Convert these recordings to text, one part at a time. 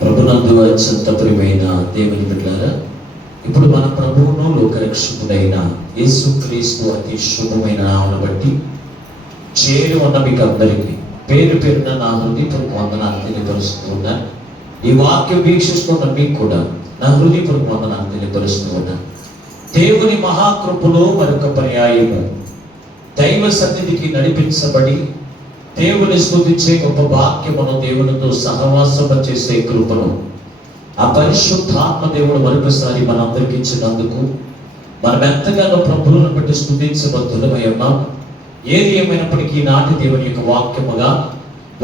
ప్రభునందు అత్యంత ప్రియమైన దేవుని బిడ్డలారా, ఇప్పుడు మన ప్రభువును లోకరక్షకుడైన యేసుక్రీస్తు అతి శుభమైన నామమును బట్టి చేరి ఉన్న మీకు అందరికీ పేరు పేరున నా హృదయపూర్వక వందనాలు తెలియపరుస్తూ ఉన్నాను. ఈ వాక్యం వీక్షిస్తున్న మీకు కూడా నా హృదయపూర్వక వందనాలు తెలియపరుస్తూ ఉన్నాను. దేవుని మహాకృపలో మరొక పర్యాయము దైవ సన్నిధికి నడిపించబడి దేవుని స్తుతించే గొప్ప వాక్యమును, దేవునితో సహవాసం చేసే కృపను ఆ పరిశుద్ధాత్మ దేవుడు మరొకసారి మనందరికి ఇచ్చినందుకు మనం ఎంతగానో ప్రభువును బట్టి స్తుతించబద్దులమై ఉన్నాం. ఏది ఏమైనప్పటికీ నాటి దేవుని యొక్క వాక్యముగా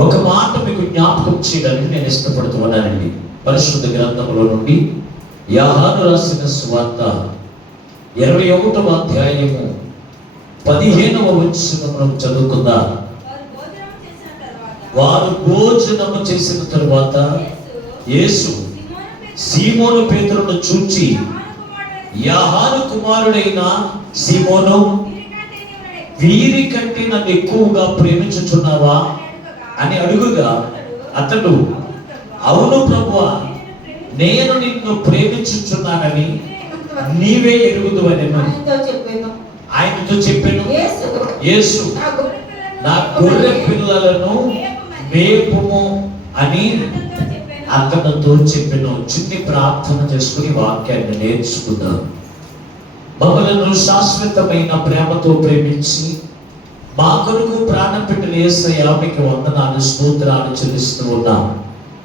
ఒక మాట మీకు జ్ఞాపకం చేయడానికి నేను ఇష్టపడుతూ ఉన్నానండి. పరిశుద్ధ గ్రంథములో నుండి యోహాను రాసిన సువార్త 21వ అధ్యాయము 15వ వచనమును చదువుకుందాం. వారు భోజనము చేసిన తరువాత యేసు సీమోను పేతురును చూచి, యోహాను కుమారుడైన సీమోను, వీరి కంటే నన్ను ఎక్కువగా ప్రేమించుచున్నావా అని అడుగుగా అతడు, అవును ప్రభువా, నేను నిన్ను ప్రేమించుచున్నానని నీవే ఎరుగుదువని ఆయనతో చెప్పాను. యేసు, నా గొర్రె పిల్లలను మేపుము అని అతనితో చెప్పాను. చిన్ని ప్రార్థన చేసుకుని వాక్యాన్ని నేర్చుకుందాం. మమ్మలను శాశ్వతమైన ప్రేమతో ప్రేమించి మా కొరకు ప్రాణం పెట్టిన యేసయ్య మీకు వందనాలు, స్తోత్రాలు చెల్లిస్తూ ఉన్నాం.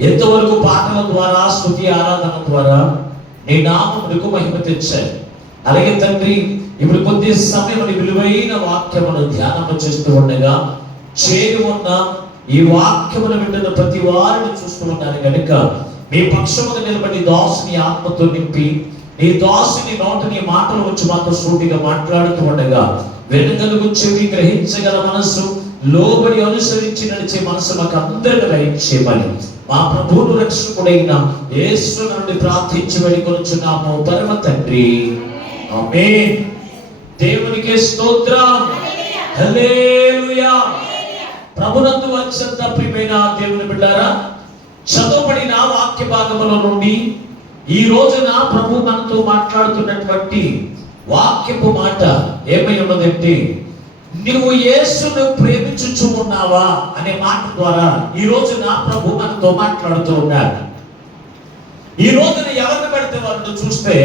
ఎంతవరకు పాటల ద్వారా, స్తుతి ఆరాధన ద్వారా నీ నామమునకు మహిమ తెచ్చారు. అలాగే తండ్రి, ఇప్పుడు కొద్ది సమయం విలువైన వాక్యమును ధ్యానము చేస్తూ ఉండగా చేరి ఉన్న ఈ వాక్యమును వింటున్న ప్రతి వారిని చూస్తూ ఉన్నారు కనుక మీ పక్షమున నిలబడి దాసుని ఆత్మతో నింపి నీ దాసుని నోట నీ మాటలు వచ్చి మాతో సూటిగా మాట్లాడుతూ ఉండగా వినగలుగు చెవి, గ్రహించగల మనస్సు, లోబడి అనుసరించి నడిచే మనసు మాకు అందరికీ దయచేయమని మా ప్రభువును రక్షకుడైన యేసు నుండి ప్రార్థించి వేడుకొనుచున్నాము పరమ తండ్రి, ఆమేన్. దేవునికి స్తోత్రం, హల్లెలూయా. ప్రభునందు అత్యంత ప్రియమైన దేవుని బిడ్డారా, చదవబడిన వాక్య భాగముల నుండి ఈ రోజున ప్రభు మనతో మాట్లాడుతున్నటువంటి వాక్యపు మాట ఏమై ఉన్నదంటే, నువ్వు యేసును ప్రేమించుచు ఉన్నావా అనే మాట ద్వారా ఈ రోజున ప్రభు మనతో మాట్లాడుతూ ఉన్నాడు. ఈ రోజున ఎవరిని పెడితే వాళ్ళని చూస్తే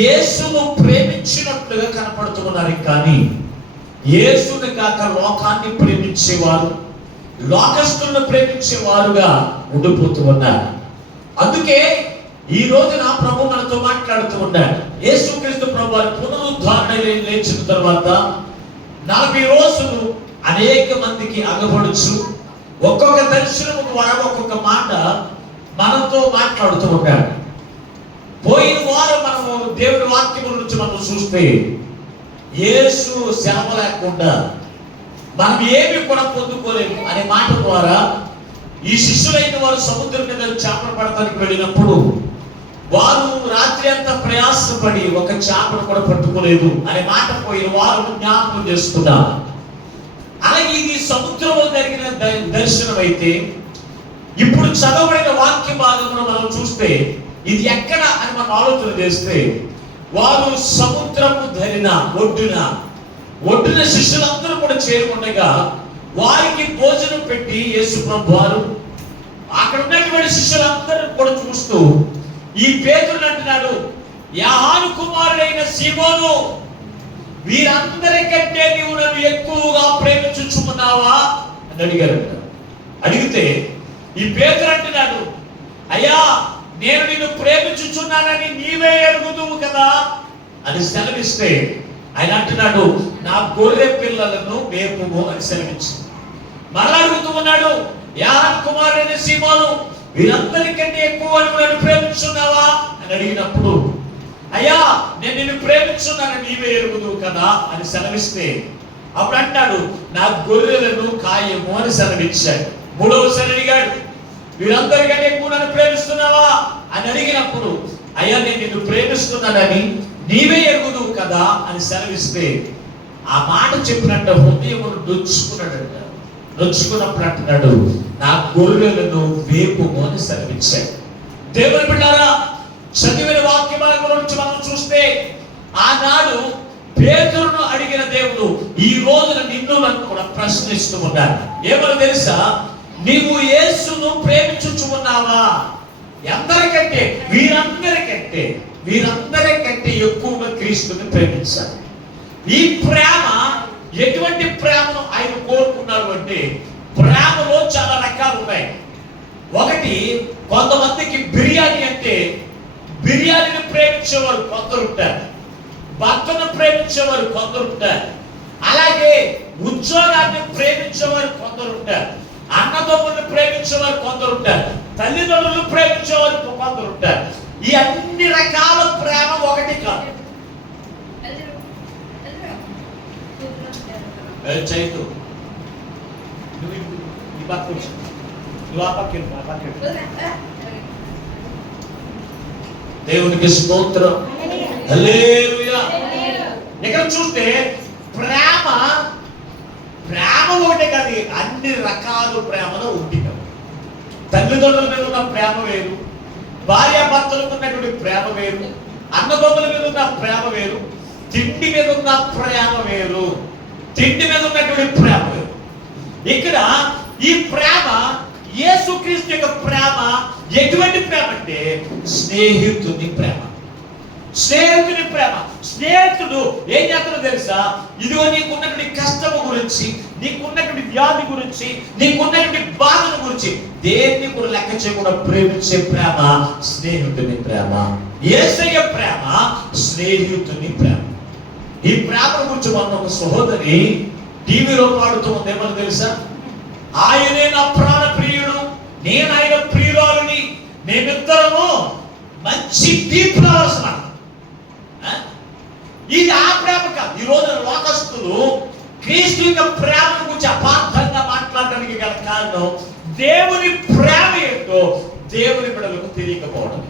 యేసును ప్రేమించినట్లుగా కనపడుతూ ఉన్నారు, కానీ యేసుని కాక లోకాన్ని ప్రేమించేవారు, లోకస్తులను ప్రేమించేవారుగా ఉండిపోతూ ఉన్నారు. అందుకే ఈ రోజున ప్రభు మనతో మాట్లాడుతూ ఉన్నాడు. యేసుక్రీస్తు ప్రభు వారి పునరుద్ధరణ లేచిన తర్వాత 40 రోజులు అనేక మందికి అగపడుచు ఒక్కొక్క దర్శనము ద్వారా ఒక్కొక్క మాట మనతో మాట్లాడుతూ ఉన్నాడు. పోయిన వారం మనము దేవుడి వాక్యము నుంచి మనం చూస్తే యేసు శ్రమ లేకుండా మనం ఏమి కూడా పొందుకోలేము అనే మాట ద్వారా ఈ శిష్యులైన వారు సముద్రం మీద చేపలు పడటానికి వెళ్ళినప్పుడు వారు రాత్రి అంతా ప్రయాసపడి ఒక చేపను కూడా పట్టుకోలేదు అనే మాట పోయిన వారు జ్ఞాపకం చేసుకున్నారు. అలాగే ఇది సముద్రంలో జరిగిన దర్శనం అయితే, ఇప్పుడు చదవబడిన వాక్య భాగంలో మనం చూస్తే ఇది ఎక్కడ అని మనం ఆలోచన చేస్తే, వారు సముద్రపు ధరిన ఒడ్డున శిష్యులందరూ కూడా చేరుకుండగా వారికి భోజనం పెట్టి యేసు ప్రభు వారు అక్కడ ఉన్నటువంటి శిష్యులందరూ కూడా చూస్తూ ఈ పేతురుని అంటున్నాడు, యోహాను కుమారుడైన సీమోను, వీరందరికంటే నీవు నన్ను ఎక్కువగా ప్రేమించుచున్నావా అని అడిగారు. అడిగితే ఈ పేతురు అంటున్నాడు, అయ్యా, నేను నిన్ను ప్రేమించుచున్నానని నీవే ఎరుగుదువు కదా అని సెలవిస్తే ఆయన అంటున్నాడు, నా గొర్రె పిల్లలను మేపుము అని సెలవించి మరలా అడుగుతూ ఉన్నాడు, యోహాను కుమారుడైన సీమోను, వీరందరికంటే ఎక్కువ నన్ను ప్రేమించున్నావా అని అడిగినప్పుడు, అయ్యా, నేను నిన్ను ప్రేమించున్నానని నీవే ఎరుగుదువు కదా అని సెలవిస్తే అప్పుడు అంటాడు, నా గొర్రెలను కాయము అని సెలవిచ్చాడు. మూడవసారి అడిగాడు, వీరందరికంటే ఎక్కువ నన్ను ప్రేమిస్తున్నావా అని అడిగినప్పుడు, అయ్యా, నేను నిన్ను ప్రేమిస్తున్నానని నీవే ఎరుగుదువు కదా అని సెలవిస్తే ఆ మాట చెప్పినట్టు హృదయమును దొచ్చుకున్నాడంట. నొచ్చుకున్నప్పుడు అంటున్నాడు, నా గొర్రెలను వేపుము అని సెలవిచ్చాడు. దేవుని బిడ్డారా, చదివిన వాక్యముల నుంచి మనం చూస్తే ఆనాడు పేతురును అడిగిన దేవుడు ఈ రోజున నిన్ను నన్ను కూడా ప్రశ్నిస్తూ ఉన్నాడు. ఏమని తెలుసా? నీవు యేసును ప్రేమించుచు ఉన్నావా? అందరికంటే వీరందరికంటే ఎక్కువగా క్రీస్తుని ప్రేమించాలి. ఈ ప్రేమ ఎటువంటి ప్రేమను ఆయన కోరుకున్నాడు అంటే, ప్రేమలో చాలా రకాలు ఉన్నాయి. ఒకటి, కొంతమందికి బిర్యానీ అంటే బిర్యానీని ప్రేమించేవారు కొందరు ఉంటారు, భర్తను ప్రేమించేవారు కొందరు ఉంటారు, అలాగే ఉద్యోగాన్ని ప్రేమించేవారు కొందరు ఉంటారు, అన్నదమ్ములను ప్రేమించేవారు కొందరు ఉంటారు, తల్లిదండ్రులను ప్రేమించేవారు కొందరు ఉంటారు. ఈ అన్ని రకాల ప్రేమ ఒకటి కాదు. చైతు దేవునికి స్తోత్రం, హల్లెలూయా. ఇక్కడ చూస్తే ప్రేమ ఒకటే కాదు, అన్ని రకాల ప్రేమలో ఉంది కదా. తల్లిదండ్రుల మీద ఉన్న ప్రేమ వేరు, భార్యాభర్తలకు ఉన్నటువంటి ప్రేమ వేరు, అన్నదమ్ముల మీద ఉన్న ప్రేమ వేరు, తిండి మీద ఉన్న ప్రేమ వేరు, తిండి మీద ఉన్నటువంటి ప్రేమ వేరు. ఇక్కడ ఈ ప్రేమ, యేసుక్రీస్తు యొక్క ప్రేమ ఎటువంటి ప్రేమ అంటే స్నేహితుని ప్రేమ. స్నేహితుడు ఏం చేస్తాడో తెలుసా? ఇదిగో నీకున్నటువంటి కష్టము గురించి, నీకున్నటువంటి వ్యాధి గురించి, నీకున్నటువంటి బాధల గురించి దేన్ని కూడా లెక్క చేయకుండా ప్రేమించే ప్రేమ స్నేహితుని ప్రేమ. యేసయ్య ప్రేమ స్నేహితుని ప్రేమ. ఈ ప్రేమ గురించి మన ఒక సహోదరి టీవీలో పాడుతూ ఉంది. ఏమని తెలుసా? ఆయనే నా ప్రాణ ప్రియుడు, నేను ఆయన ప్రియురాలని, మేమిద్దరము మంచి డీప్ లవర్స్. ఇది ఆ ప్రేమ కాదు. ఈ రోజు లోకస్తులు క్రీస్తు యొక్క ప్రేమ గురించి అపార్థంగా మాట్లాడడానికి గల కారణం దేవుని ప్రేమ ఏంటో దేవుని బిడ్డలకు తెలియకపోవడం.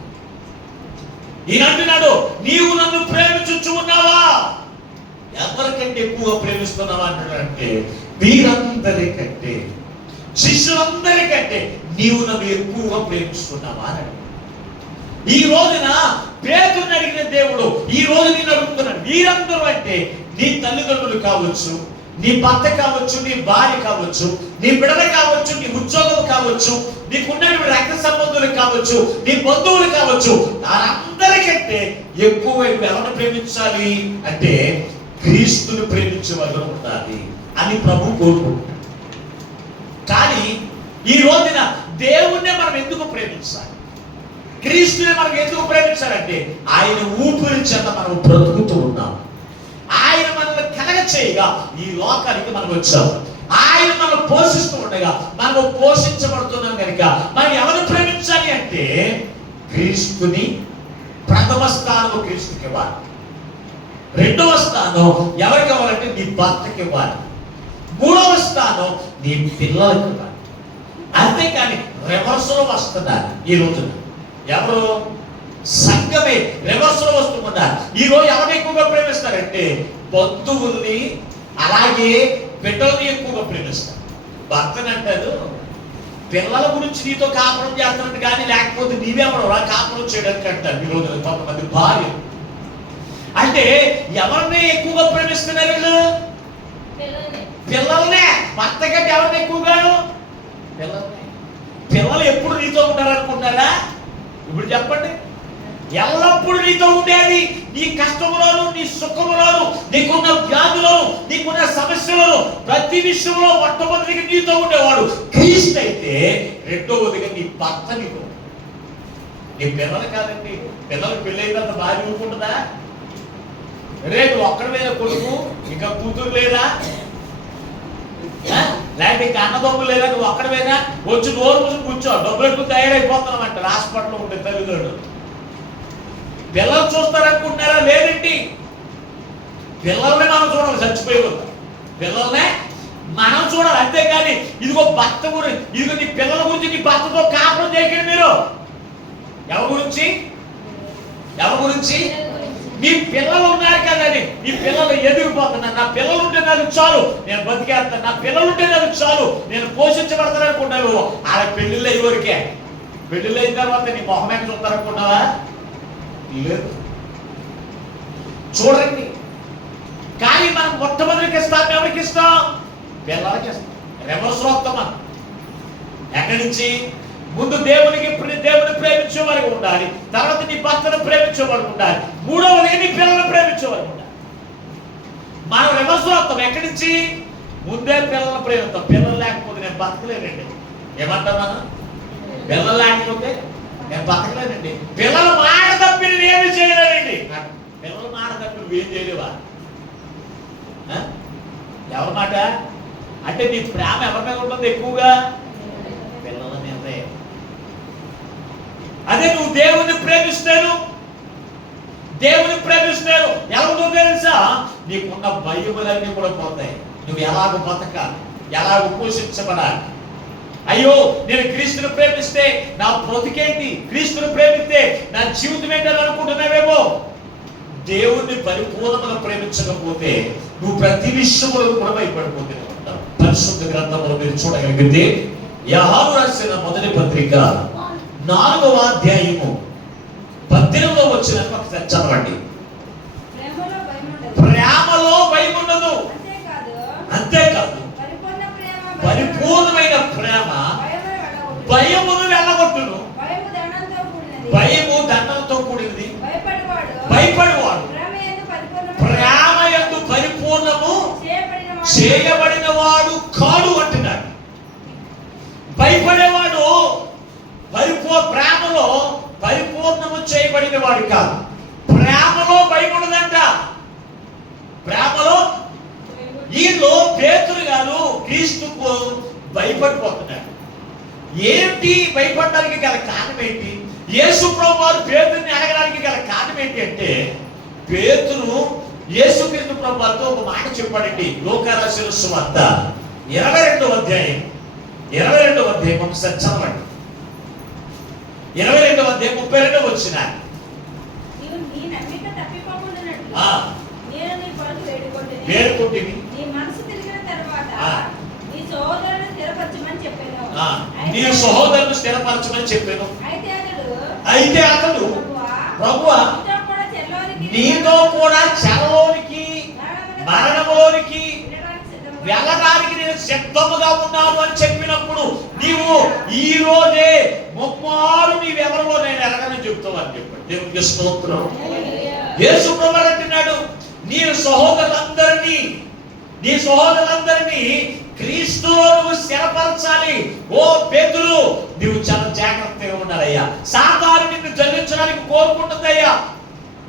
ఈయన అంటున్నాడు, నీవు నన్ను ప్రేమించుచు ఉన్నావా? ఎవరికంటే ఎక్కువగా ప్రేమిస్తున్నావా అంటున్నాడంటే, వీరందరికంటే, శిష్యులందరికంటే నీవు నన్ను ఎక్కువగా ప్రేమిస్తున్నావా అని. ఈ రోజున పేతురుని అడిగిన దేవుడు ఈ రోజు నిన్ను అడుగుతున్నాడు. వీరందరూ అంటే నీ తల్లిదండ్రులు కావచ్చు, నీ భర్త కావచ్చు, నీ భార్య కావచ్చు, నీ బిడ్డలు కావచ్చు, నీ ఉద్యోగం కావచ్చు, నీకున్నటువంటి రక్త సంబంధులు కావచ్చు, నీ బంధువులు కావచ్చు. వారందరికంటే ఎక్కువ ఎవరిని ప్రేమించాలి అంటే క్రీస్తుని ప్రేమించే వాళ్ళు ఉండాలి అని ప్రభు కోరుకుంటున్నాడు. కానీ ఈ రోజున దేవుణ్ణి మనం ఎందుకు ప్రేమించాలి? క్రీస్తుని మనం ఎందుకు ప్రేమించాలంటే ఆయన ఊపిరి చేత మనం బ్రతుకుతూ ఉన్నాం. ఆయన మనల్ని కలగ చేయగా ఈ లోకానికి మనం వచ్చాం. ఆయన మనం పోషిస్తూ ఉండగా మనం పోషించబడుతున్నాం కనుక మనం ఎవరు ప్రేమించాలి అంటే క్రీస్తుని. ప్రథమ స్థానం క్రీస్తుకి ఇవ్వాలి. రెండవ స్థానం ఎవరికి ఇవ్వాలంటే నీ భర్తకి ఇవ్వాలి. మూడవ స్థానం నీ పిల్లలకి ఇవ్వాలి. అంతేకాని రివర్స్లో వస్తున్నారు ఈ రోజున. ఎవరు? సంఘమే రివర్స్లో వస్తున్నారు. ఈ రోజు ఎవరిని ఎక్కువగా ప్రేమిస్తారంటే బంధువుల్ని, అలాగే బిడ్డల్ని ఎక్కువగా ప్రేమిస్తారు. భర్తని అంటారు, పిల్లల గురించి నీతో కాపురం చేస్తున్నట్టు కానీ, లేకపోతే నీవేమన్నా కాపురం చేయడానికి అంటారు ఈ రోజు కొంతమంది భార్య. అంటే ఎవరిని ఎక్కువగా ప్రేమిస్తున్నారు వీళ్ళు? పిల్లల్నే. భర్త కంటే ఎవరిని ఎక్కువగాను? పిల్లల్నే. పిల్లలు ఎప్పుడు నీతో ఉంటారనుకుంటారా? ఇప్పుడు చెప్పండి. ఎల్లప్పుడూ నీతో ఉండేది. నీ కష్టములోను, నీ సుఖములోను, నీకున్న వ్యాధులను, నీకున్న సమస్యలను, ప్రతి విషయంలో మొట్టమొదటిగా నీతో ఉండేవాడు క్రీస్తు అయితే, రెండవదిగా నీ భర్త నీతో. నీ పిల్లలు కాదండి. పిల్లలు పెళ్ళైనంత భార్య ఊరుకుంటుందా? రేపు ఒక్కడి మీద కొడుకు, ఇంకా కూతురు లేదా, లేకపోతే ఇంకా అన్నదమ్ములు లేదా, నువ్వు ఒక్కడి మీద వచ్చి నోరు మూసుకు కూర్చో, డబ్బులకు తయారైపోతున్నామంట హాస్పిటల్లో ఉండే తల్లిదండ్రులు. పిల్లలు చూస్తారనుకుంటున్నారా? లేదండి. పిల్లల్ని మనం చూడాలి. చచ్చిపోయి పిల్లల్నే మనం చూడాలి. అంతేకాని ఇదిగో భర్త గురించి, ఇదిగో నీ పిల్లల గురించి నీ భర్తతో కాపురం చేయకండి మీరు. ఎవరి గురించి? మీ పిల్లలు ఉన్నారు కదండి, మీ పిల్లలు ఎదిగిపోతున్నారు, నా పిల్లలు ఉంటే నాకు చాలు, నేను బతికేస్తాను, నా పిల్లలు ఉంటే నాకు చాలు, నేను పోషించబడతాను అనుకుంటావు. ఆడ పెళ్లిళ్ళు అయ్యేవరకే, పెళ్లిళ్ళు అయిన తర్వాత నీ మొహం ఎక్కడ చూస్తారనుకున్నావా? లేదు. చూడండి, కానీ మనం మొట్టమొదటికి ఇస్తాం, ఎవరికి ఇస్తాం? పిల్లలకి ఇస్తాం. రివర్స్ వస్తాం మనం. ఎక్కడి నుంచి? ముందు దేవుని ప్రేమించే వారికి ఉండాలి, తర్వాత నీ భర్తను ప్రేమించే వారికి ఉండాలి, మూడవది నీ పిల్లలను ప్రేమించే వారికి ఉండాలి. మనం రివర్స్ వస్తాం. ఎక్కడి నుంచి? ముందే పిల్లలను ప్రేమిస్తాం. పిల్లలు లేకపోతే నేను బతకలేనండి. ఏమంటాం మనం? పిల్లలు లేకపోతే నేను బతకలేనండి. పిల్లలు మాట తప్పి ఏమి చేయలేనండి. పిల్లలు మాట తప్పి నువ్వేం చేయలేవా? ఎవరి మాట అంటే నీ ప్రేమ ఎవరి మీద ఉంటుంది ఎక్కువగా? పిల్లల మీదే. అదే నువ్వు దేవుని ప్రేమిస్తాను ఎలా ఉంటుందో తెలుసా? నీకున్న భయములన్నీ కూడా పోతాయి. నువ్వు ఎలాగ బతకాలి, ఎలాగ పోషించబడాలి. అయ్యో, నేను క్రీస్తుని ప్రేమిస్తే నా బ్రతికేంటి, క్రీస్తుని ప్రేమిస్తే నా జీవితం ఏంటని అనుకుంటున్నావేమో. దేవుణ్ణి పరిపూర్ణంగా ప్రేమించకపోతే నువ్వు ప్రతి విషయంలో కూడా భయపడిపోతూనే ఉంటావు. పరిశుద్ధ గ్రంథంలో మీరు చూడగలిగితే యోహాను రాసిన మొదటి పత్రిక 4వ అధ్యాయము 18వ వచనం ఒకసారి చదవండి. ప్రేమలో భయం ఉండదు, అంతేకాదు పరిపూర్ణమైన ప్రేమ భయమును వెళ్ళగొట్టును. భయము దండంతో కూడినది, భయపడేవాడు ప్రేమ యందు పరిపూర్ణము చేయబడిన వాడు కాడు అంటున్నాడు. భయపడేవాడు ప్రేమలో పరిపూర్ణము చేయబడిన వాడు కాదు. ప్రేమలో భయం ఉండదంట. ప్రేమలో వీళ్ళు పేతురు గారు క్రీస్తుకు భయపడిపోతున్నాడు. ఏంటి భయపడడానికి గల కారణం ఏంటి? యేసు ప్రభువు వారు పేతురుని అడగడానికి గల కారణం ఏంటి అంటే, పేతురు యేసుక్రీస్తు ప్రభువు వారితో ఒక మాట చెప్పాడండి. లోకాల సువార్త 22వ అధ్యాయం ఒకసారి చదవండి. 22వ అధ్యాయం 32వ వచనం. వేడుకుంటేవి నీ సహోదరుని స్థిరపరచమని చెప్పాను. అయితే అతడు ప్రభువా నీతో కూడా చెరలోనికి మరణంలోనికి వెళ్ళడానికి నేను సిద్ధముగా ఉన్నాను అని చెప్పినప్పుడు నీవు ఈ రోజే ముమ్మారు నీవెవరిలో నేను ఎరగని చెప్తావు అని చెప్పాడు. దేవునికి స్తోత్రం. యేసు ప్రభువు అంటున్నాడు, నీ సహోదరులందరినీ క్రీస్తులో నువ్వు స్థిరపరచాలి. ఓ పేతురు, నువ్వు చాలా జాగ్రత్తగా ఉండాలయ్యా. సాతాను నిన్ను జయించడానికి కోరుకుంటుందయ్యా.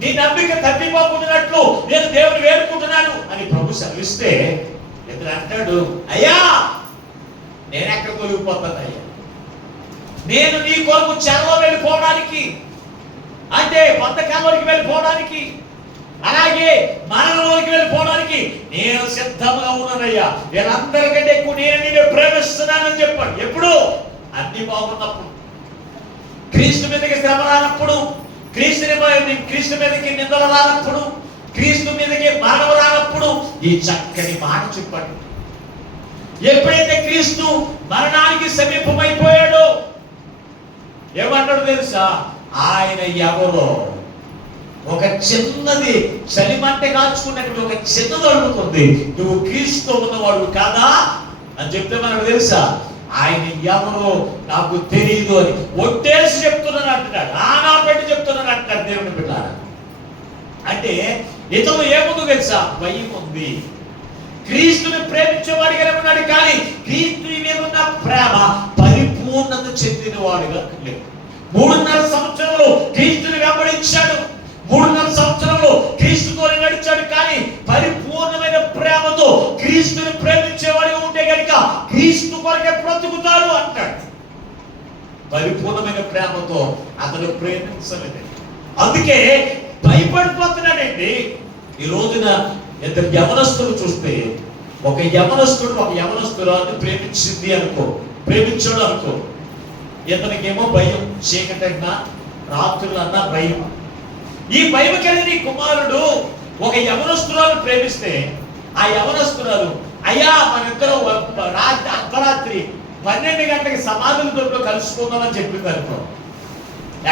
నీ నమ్మిక తప్పిపోకుండానట్లు నేను దేవుని వేడుకుంటున్నాను అని ప్రభు సెలవిస్తే ఇతడు అంటాడు, అయ్యా నేను ఎక్కడ తొలగిపోతానయ్యా, నేను నీ కొరకు చెరలో వెళ్ళిపోవడానికి, అంటే బంధకాల్లోకి వెళ్ళిపోవడానికి, అలాగే మరణంలోకి వెళ్ళిపోవడానికి నేను సిద్ధంగా ఉన్నానయ్యా. వీళ్ళందరికంటే ఎక్కువ నేను ప్రేమిస్తున్నానని చెప్పాడు. ఎప్పుడు? అన్ని బాగున్నప్పుడు, క్రీస్తు మీదకి శ్రమ రానప్పుడు, క్రీస్తు మీదకి నిందలు రానప్పుడు, క్రీస్తు మీదకి మరణం రానప్పుడు ఈ చక్కని మాట చెప్పండి. ఎప్పుడైతే క్రీస్తు మరణానికి సమీపమైపోయాడో ఏమంటాడు తెలుసా? ఆయన ఎవరో ఒక చిన్నది చలిమంటే కాల్చుకున్నటువంటి ఒక చిన్నది అడుగుతుంది, నువ్వు క్రీస్తు ఉన్నవాడు కాదా అని చెప్తే మనకు తెలుసా? ఆయన ఎవరో నాకు తెలియదు అని ఒట్టేసి చెప్తున్నాను అంటున్నాడు. ఆనా పెట్టి చెప్తున్నాను అంటున్నాడు దేవుని బిడ్డలారా. అంటే ఇతను ఏముందో తెలుసా? భయం ఉంది. క్రీస్తుని ప్రేమించేవాడిగానే ఉన్నాడు, కానీ క్రీస్తు మీద ఉన్న ప్రేమ పరిపూర్ణత చెందిన వాడుగా లేదు. 3.5 సంవత్సరంలో క్రీస్తుని వెంబడించాడు, 3.5 సంవత్సరంలో క్రీస్తుతో నడిచాడు, కానీ పరిపూర్ణమైన ప్రేమతో క్రీస్తుని ప్రేమించేవాడిగా ఉంటే కనుక క్రీస్తు కొరకే బ్రతుకుతాడు అంటాడు. పరిపూర్ణమైన ప్రేమతో అతను ప్రేమించలేదు, అందుకే భయపడిపోతున్నాడండి. ఈ రోజున ఇద్దరు యవనస్తులు చూస్తే, ఒక యవనస్తురాన్ని ప్రేమించాడు అనుకో, ఇతనికేమో భయం, చీకటన్నా రాత్రులన్నా భయం. ఈ భయం కలిగిన ఈ కుమారుడు ఒక యవనస్తురాలు ప్రేమిస్తే ఆ యవనస్తురాలు, అయ్యా మన ఇద్దరు అర్ధరాత్రి 12 గంటలకి సమాధుల దొడ్లో కలుసుకుందామని చెప్పింది అనుకో.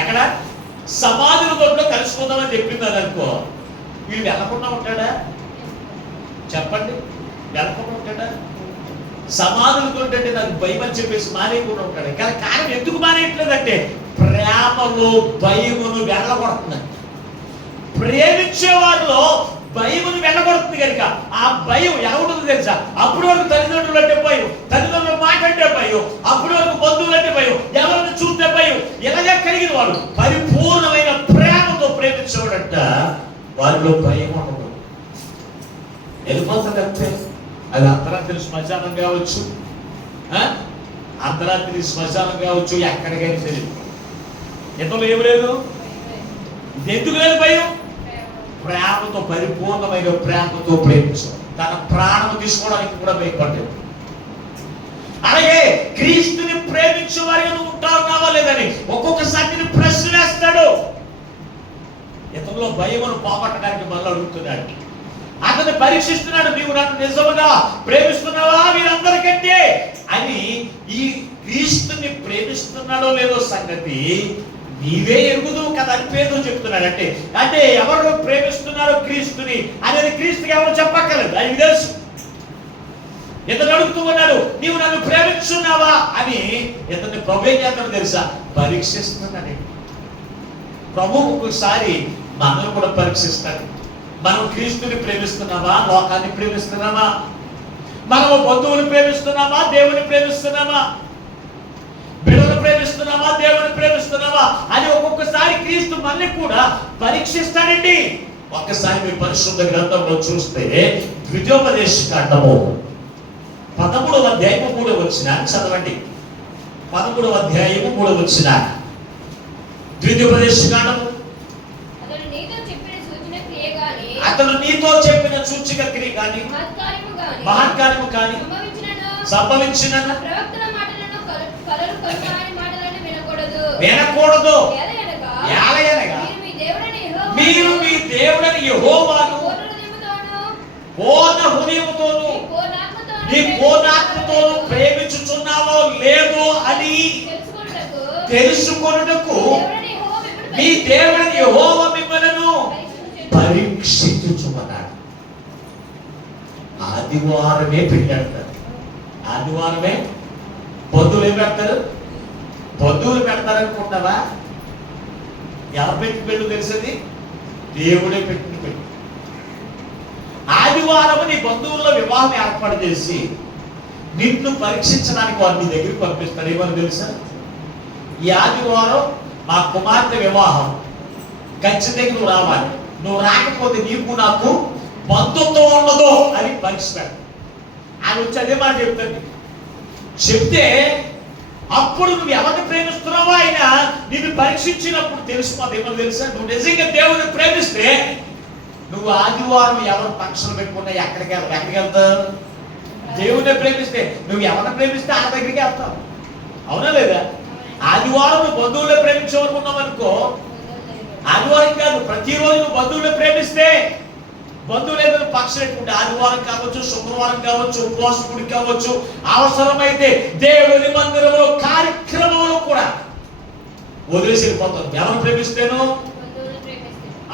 ఎక్కడ? సమాధుల దొడ్లో కలుసుకుందామని చెప్పింది అనుకో. వీడు వెళ్ళకుండా ఉంటాడా? చెప్పండి, వెళ్ళకుండా ఉంటాడా? సమాధుల దొడ్డంటే నాకు భయం అని చెప్పేసి మానేయకుండా ఉంటాడు. కానీ కారణం ఎందుకు మానేయట్లేదంటే ప్రేమలో భయమును వెళ్ళగొడుతుంది. ప్రేమించే వారిలో భయమును వెళ్ళగొడుతుంది కనుక ఆ భయం ఎలా ఉంటుంది తెలుసా? అప్పుడు వరకు తల్లిదండ్రులు అంటే భయం, తల్లిదండ్రుల మాట అంటే భయం, అప్పుడు వరకు బంధువులు అంటే భయం, ఎవరిని చూస్తే భయం. ఇలాగే కలిగిన వాడు పరిపూర్ణమైన ప్రేమతో ప్రేమించేవాడంట వారిలో భయం ఉండదు. వెళ్ళిపోతుంది అంతే. అది అర్ధరాత్రి శ్మశానం కావచ్చు, అర్ధరాత్రి శ్మశానం కావచ్చు, ఎక్కడికైనా తెలియదు. ఎంతలో ఏమి లేదు. ఇది ఎందుకు లేదు భయం? ప్రేమతో, పరిపూర్ణమైన ప్రేమతో ప్రేమించు. తన ప్రాణం తీసుకోవడానికి కూడా భయపడ్డాడు. అలాగే క్రీస్తుని ప్రేమించే వారిగా నువ్వు ఉంటావున్నావా లేదని ఒక్కొక్కసారి ప్రశ్న వేస్తాడు. ఇతరులో భయమును పోగొట్టడానికి మళ్ళీ అడుగుతున్నాడు. అతన్ని పరీక్షిస్తున్నాడు. నీవు నన్ను నిజముగా ప్రేమిస్తున్నావా వీరందరికంటే అని. ఈ క్రీస్తుని ప్రేమిస్తున్నాడో లేదో సంగతి నీవే ఎరుగుదు కదా అని పేరు చెప్తున్నాడు. అంటే ఎవరు ప్రేమిస్తున్నారో క్రీస్తుని అనేది క్రీస్తుకి ఎవరు చెప్పక్కర్లేదు, అది తెలుసు. ఇతను అడుగుతూ ఉన్నాడు, నీవు నన్ను ప్రేమిస్తున్నావా అని. ఇతన్ని ప్రభు ఏం చేస్తాడో తెలుసా? పరీక్షిస్తున్నాడు. ప్రభు ఒకసారి మనల్ని కూడా పరీక్షిస్తాడు. మనం క్రీస్తుని ప్రేమిస్తున్నామా, లోకాన్ని ప్రేమిస్తున్నామా? మనము బంధువుని ప్రేమిస్తున్నామా, దేవుని ప్రేమిస్తున్నామా? బిడ్డను ప్రేమిస్తున్నామా, దేవుని ప్రేమిస్తున్నామా అని ఒక్కొక్కసారి క్రీస్తు మనల్ని కూడా పరీక్షిస్తాడండి. ఒక్కసారి మీ పరిశుద్ధ గ్రంథంలో చూస్తే ద్వితీయోపదేశకాండము 13వ అధ్యాయము 3వ వచనం చదవండి. 13వ అధ్యాయము 3వ వచనం. ద్వితీయోపదేశకాండము. అతను నీతో చెప్పిన సూచక క్రియ కానీ మహత్కార్యము కానీ సంభవించినను వినకూడదు. ఎలయనగా మీరు మీ దేవుడని యెహోవాను పూర్ణ హృదయముతోను నీ పూర్ణాత్మతోను ప్రేమించుచున్నావో లేదో అని తెలుసుకొనుటకు మీ దేవుడని యెహోవా మిమ్మలను పరీక్షించుచున్నాడు. ఆదివారమే పెడతారు. ఆదివారమే బంధువులు ఏం పెడతారు? బంధువులు పెడతారనుకుంటావా? ఎవరు పెట్టి పెళ్ళు తెలిసేది? దేవుడే పెట్టిన పెళ్ళి. ఆదివారం నీ బంధువుల్లో వివాహం ఏర్పాటు చేసి నిన్ను పరీక్షించడానికి వారు నీ దగ్గరికి పంపిస్తారు. ఏమని తెలుసా? ఈ ఆదివారం మా కుమార్తె వివాహం, ఖచ్చితంగా నువ్వు రావాలి. నువ్వు రాకపోతే నీకు నాకు బంధుత్వం ఉండదు అని పరీక్ష పెడతాడు. ఆయన వచ్చి అదే మాట చెప్తాడు. చెప్తే అప్పుడు నువ్వు ఎవరిని ప్రేమిస్తున్నావో ఆయన నిన్ను పరీక్షించినప్పుడు తెలిసిపోతే ఏమని తెలుసా? నువ్వు నిజంగా దేవుని ప్రేమిస్తే నువ్వు ఆదివారం ఎవరు పక్షులు పెట్టుకున్నా ఎక్కడికి వెళ్తావు? దేవుని ప్రేమిస్తే నువ్వు ఎవరిని ప్రేమిస్తే ఆ దగ్గరికి వెళ్తావు. అవునా లేదా? ఆదివారం నువ్వు బంధువులే ప్రేమించవనుకున్నావు అనుకో, ఆదివారం కాదు ప్రతిరోజు నువ్వు బంధువులే ప్రేమిస్తే బంధువులు ఏదైనా పక్షులు పెట్టుకుంటే ఆదివారం కావచ్చు, శుక్రవారం కావచ్చు, ఉపవాస గుడి కావచ్చు, అవసరమైతే దేవుని మందిరంలో కార్యక్రమంలో కూడా వదిలేసి వెళ్ళిపోతాను. ఎవరు ప్రేమిస్తేనో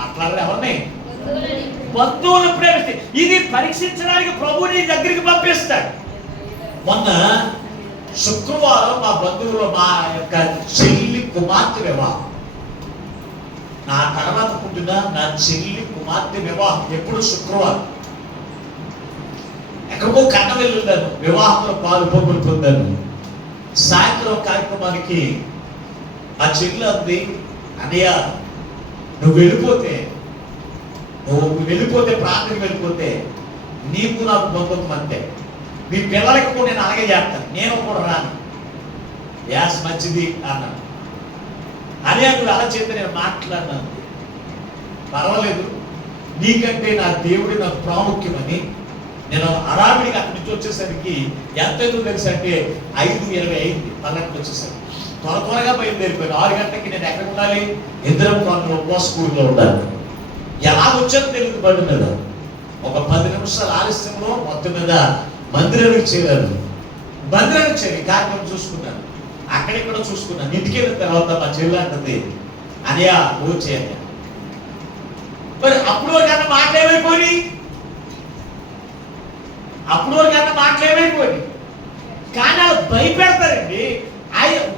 అట్లా ఎవరిని? బంధువులు ప్రేమిస్తే. ఇది పరీక్షించడానికి ప్రభు నీ దగ్గరికి పంపిస్తాడు. మొన్న శుక్రవారం మా బంధువులు మా యొక్క చెల్లి కుమార్తె వివాహం. నా తర్వాత పుట్టిన నా చెల్లి కుమార్తె వివాహం ఎప్పుడు శుక్రవారం. ఎక్కడికో కన్న వెళ్ళాను, వివాహంలో పాలు పొంగులు పొందాను. సాయంత్రం కార్యక్రమానికి ఆ చెల్లి అంది, అన్నయ్య నువ్వు వెళ్ళిపోతే ప్రాంతానికి వెళ్ళిపోతే నీకు నాకు బంధుత్వం అంతే. మీ పిల్లలకి కూడా నేను అలాగే చేస్తాను, నేను కూడా రాను. యాస్ మంచిది అన్నాను. అదే నువ్వు అలా చేస్తే నేను మాట్లాడినాను. పర్వాలేదు, నీకంటే నా దేవుడి నాకు ప్రాముఖ్యమని నేను అరాబిడికి అక్కడి నుంచి వచ్చేసరికి ఎంత తెలుసు అంటే 5:20 అయింది. పల్లెకి వచ్చేసరికి త్వరగా బయలుదేరిపోయాను. 6 గంటలకి నేను ఎక్కడ ఉండాలి? ఇందిరం కాలనీలో స్కూల్లో ఉండాలి. ఎలా వచ్చాను తెలియదు బండి మీద. ఒక 10 నిమిషాల ఆలస్యంలో మొత్తం మీద మందిరానికి చేరాను. మందిరానికి చేరి కార్యక్రమం చూసుకున్నాను, అక్కడిక్కడ చూసుకున్నాను. ఇంటికి వెళ్ళిన తర్వాత మా చెల్లి అంటుంది, అనియా వచ్చేయాలి. మరి అప్పుడు వరకన్నా మాటలేమైపోయి, కానీ అలా భయపెడతారండి.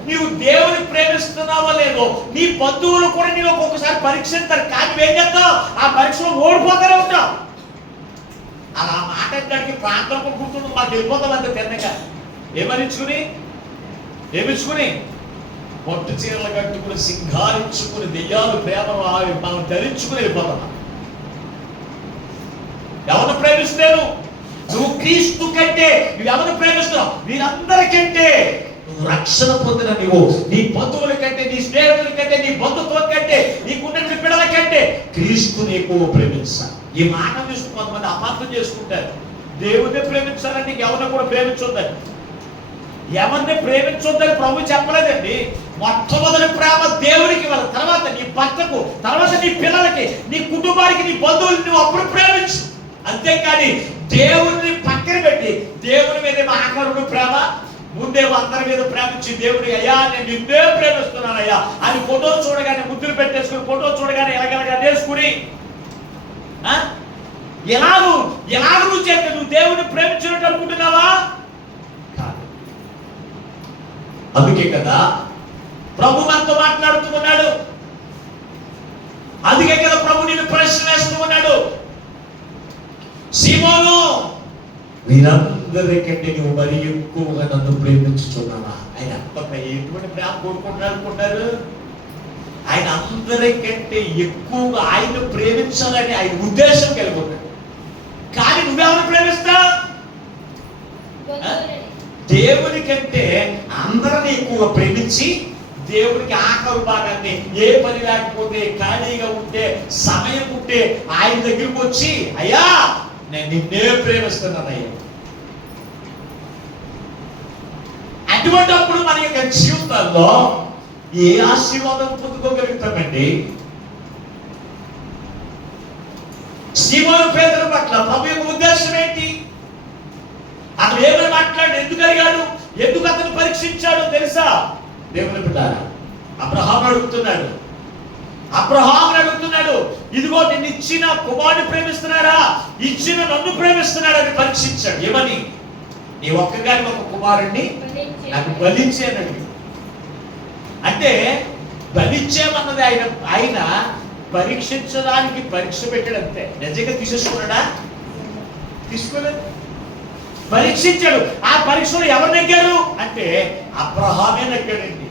నీవు దేవుని ప్రేమిస్తున్నావో లేదో నీ బంధువులు కూడా నేను ఒక్కొక్కసారి పరీక్షిస్తారు, కానీ ఏం చేస్తావు? ఆ పరీక్షలో ఓడిపోతానే ఉంటావు. అలా మాట దానికి ప్రాంతం కూర్చుంటుంది, మాకు వెళ్ళిపోతాం అంతే తిన్నక. ఏమిచ్చుకుని పొట్టు చీరలు కట్టుకుని సింగారించుకుని దెయ్యాలు ప్రేమ మనం ధరించుకుని వెళ్ళిపోతాం. ఎవరు ప్రేమిస్తారు? నువ్వు క్రీస్తు కంటే నువ్వు ఎవరు ప్రేమిస్తున్నావు? వీరందరికంటే నువ్వు రక్షణ పొందిన నీవు నీ బంధువుల కంటే, నీ స్నేహితుల కంటే, నీ బంధుత్వం కంటే, నీకున్న పిల్లల కంటే క్రీస్తుని ఎక్కువ ప్రేమించాలి. ఈ మాట తీసుకుని కొంతమంది అపార్థం చేసుకుంటారు. దేవుడిని ప్రేమించాలని ఎవరిని కూడా ప్రేమించొద్దని, ఎవరిని ప్రేమించొద్దని ప్రభు చెప్పలేదండి. మొట్టమొదటి ప్రేమ దేవుడికి, వాళ్ళ తర్వాత నీ భర్తకు, తర్వాత నీ పిల్లలకి, నీ కుటుంబానికి, నీ బంధువులు నువ్వు అప్పుడు ప్రేమించు. అంతేకాని దేవుడిని పక్కన పెట్టి దేవుని మీద ఆఖరుడు ప్రేమ, ముందేమో అందరి మీద ప్రేమించి దేవుడి అయ్యా నేను నిన్నే ప్రేమిస్తున్నాను అయ్యా అని ఫోటో చూడగానే ముద్దులు పెట్టేసుకుని, ఫోటో చూడగానే ఎలాగెలగా నేర్చుకుని ఎలాగూ చేస్తే నువ్వు దేవుడిని ప్రేమించినట్టు అనుకుంటున్నావా? అందుకే కదా ప్రభు మనతో మాట్లాడుతూ ఉన్నాడు. అందుకే కదా ప్రభు నిన్ను ప్రశ్న వేస్తూ ఉన్నాడు. సీమోను, వీరందరికంటే నువ్వు మరి ఎక్కువగా నన్ను ప్రేమించుచున్నావా? ఆయన ఎటువంటి ప్రేమ కోరుకుంటున్నారు అనుకుంటారు? ఆయన అందరికంటే ఎక్కువగా ఆయన ప్రేమించాలని ఆయన ఉద్దేశం కలిగి ఉన్నాడు. కానీ నువ్వెవరు ప్రేమిస్తావు? దేవుని కంటే అందరినీ ఎక్కువగా ప్రేమించి దేవుడికి ఆఖరు భాగాన్ని, ఏ పని లేకపోతే ఖాళీగా ఉంటే సమయం ఉంటే ఆయన దగ్గరికి వచ్చి అయ్యా నేను నిన్నే ప్రేమిస్తున్నాను అయ్యా. అటువంటిప్పుడు మన యొక్క జీవితాల్లో ఏ ఆశీర్వాదం పొందుకోగలుగుతామండి? సీమోను పేతురు పట్ల ప్రభు యొక్క ఉద్దేశం ఏంటి? అతను ఏమని మాట్లాడు, ఎందుకు అడిగాడు, ఎందుకు అతను పరీక్షించాడు తెలుసా? దేవుని బిడ్డారా, అబ్రహామును అడుగుతున్నాడు, ఇదిగో నిన్ను ఇచ్చిన కుమారుని ప్రేమిస్తున్నారా, ఇచ్చిన నన్ను ప్రేమిస్తున్నాడు అని పరీక్షించాడు. ఏమని? నీ ఒక్కగాని ఒక కుమారుణ్ణి నాకు బలించేనని. అంటే బలించేమన్నది ఆయన పరీక్షించడానికి పరీక్ష పెట్టాడు అంతే. నిజంగా తీసేసుకున్నాడా? తీసుకోలేదు, పరీక్షించాడు. ఆ పరీక్షలో ఎవరు నెగ్గారు అంటే అబ్రహామే నెగ్గాడండి.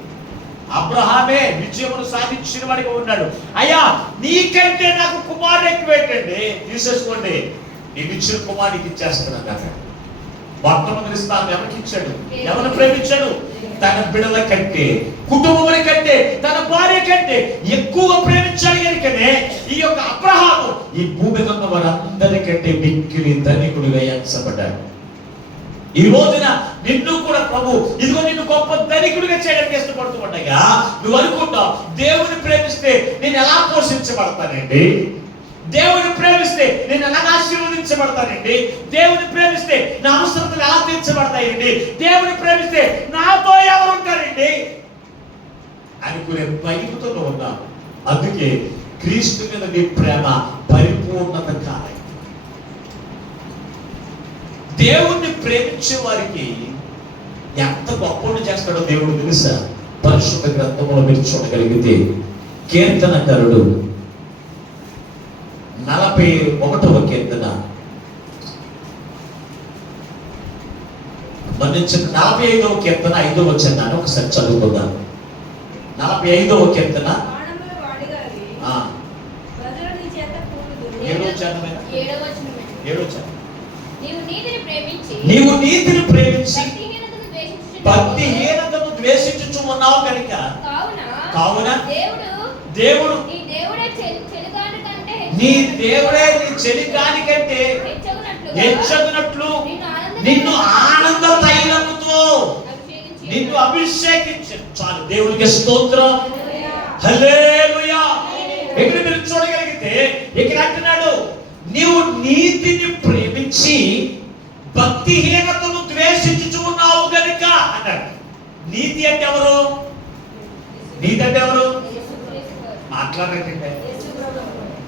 అబ్రహామే విజయమును సాధించిన వాడిగా ఉన్నాడు. అయ్యా నీకంటే నాకు కుమారుడు ఎక్కువేటండి, తీసేసుకోండి, నేను ఇచ్చిన కుమారుడికి ఇచ్చేస్తున్నాను కదా. మొట్టమొదటి స్థానం ఎవరికి ఇచ్చాడు? ఎవరు ప్రేమించాడు? తన బిడ్డల కంటే, కుటుంబం కంటే, తన భార్య కంటే ఎక్కువగా ప్రేమించాడు. కనుకనే ఈ యొక్క అబ్రహాము ఈ భూమి మీద ఉన్న వారందరికంటే మిక్కిలి ధనికుడిగా ఎంచబడ్డాడు. ఈ రోజున నిన్ను కూడా ప్రభు ఇదిగో నిన్ను గొప్ప ధనికుడిగా చేయడానికి ఇష్టపడుతూ ఉండగా నువ్వు అనుకుంటావు దేవుని ప్రేమిస్తే నేను ఎలా పోషించబడతానండి, దేవుని ప్రేమిస్తే నేను ఎలా ఆశీర్వదించబడతానండి, దేవుని ప్రేమిస్తే నా అవసరతలు ఎలా తీర్చబడతాయండి, దేవుని ప్రేమిస్తే నాతో ఎవరు ఉంటారండి అనుకునే భయంతో ఉన్నాను. అందుకే క్రీస్తు మీద నీ ప్రేమ పరిపూర్ణత కాదు. దేవుణ్ణి ప్రేమించే వారికి ఎంత గొప్పని చేస్తాడో దేవుడు తెలుసా? పరిశుద్ధ గ్రంథంలో మీరు చూడగలిగితే కీర్తనకారుడు 41వ కీర్తన, మన్నించిన 45వ కీర్తన 5వ వచనాన్ని ఒకసారి చదువుకుందాం. 45వ కీర్తన 7వ వచనం. నీవు నీతిని ప్రేమించి భక్తిహీనతను ద్వేషించుచు ఉన్నావు కనుక కావున దేవుడు నీ దేవుడే నీ చెలికాని కంటే హెచ్చగునట్లు నిన్ను ఆనంద తైలముతో నిన్ను అభిషేకించాను. చాలు, దేవునికి స్తోత్రం. హల్లెలూయా. ఇక్కడ మీరు చూడగలిగితే ఇక్కడ అంటున్నాడు, నీవు నీతిని ప్రేమించి భక్తిహీనతను ద్వేషించుచు ఉన్నావు గనుక అన్నాడు. నీతి అంటే ఎవరు? నీతి అంటే ఎవరు? మాట్లాడకండి,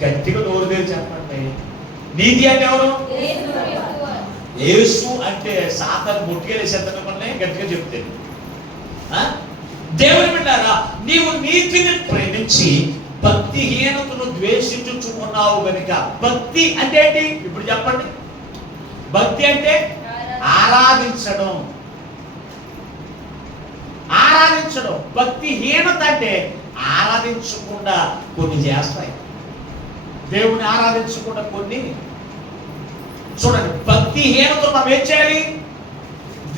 గట్టిగా నోరు తెరిచి చెప్పండి. నీతి అంటే ఎవరు? యేసు అంటే సాతాను ముట్టుకెళ్ళేసేద్దనుకునే గట్టిగా చెప్తే. దేవుని బిడ్డారా, నీవు నీతిని ప్రేమించి భక్తిహీనతను ద్వేషించుచున్నావు గనుక. భక్తి అంటే ఏంటి ఇప్పుడు చెప్పండి? భక్తి అంటే ఆరాధించడం. ఆరాధించడం. భక్తిహీనత అంటే ఆరాధించకుండా కొన్ని చేస్తాయి. దేవుని ఆరాధించకుండా కొన్ని. చూడండి, భక్తిహీనత మనం ఏం చేయాలి?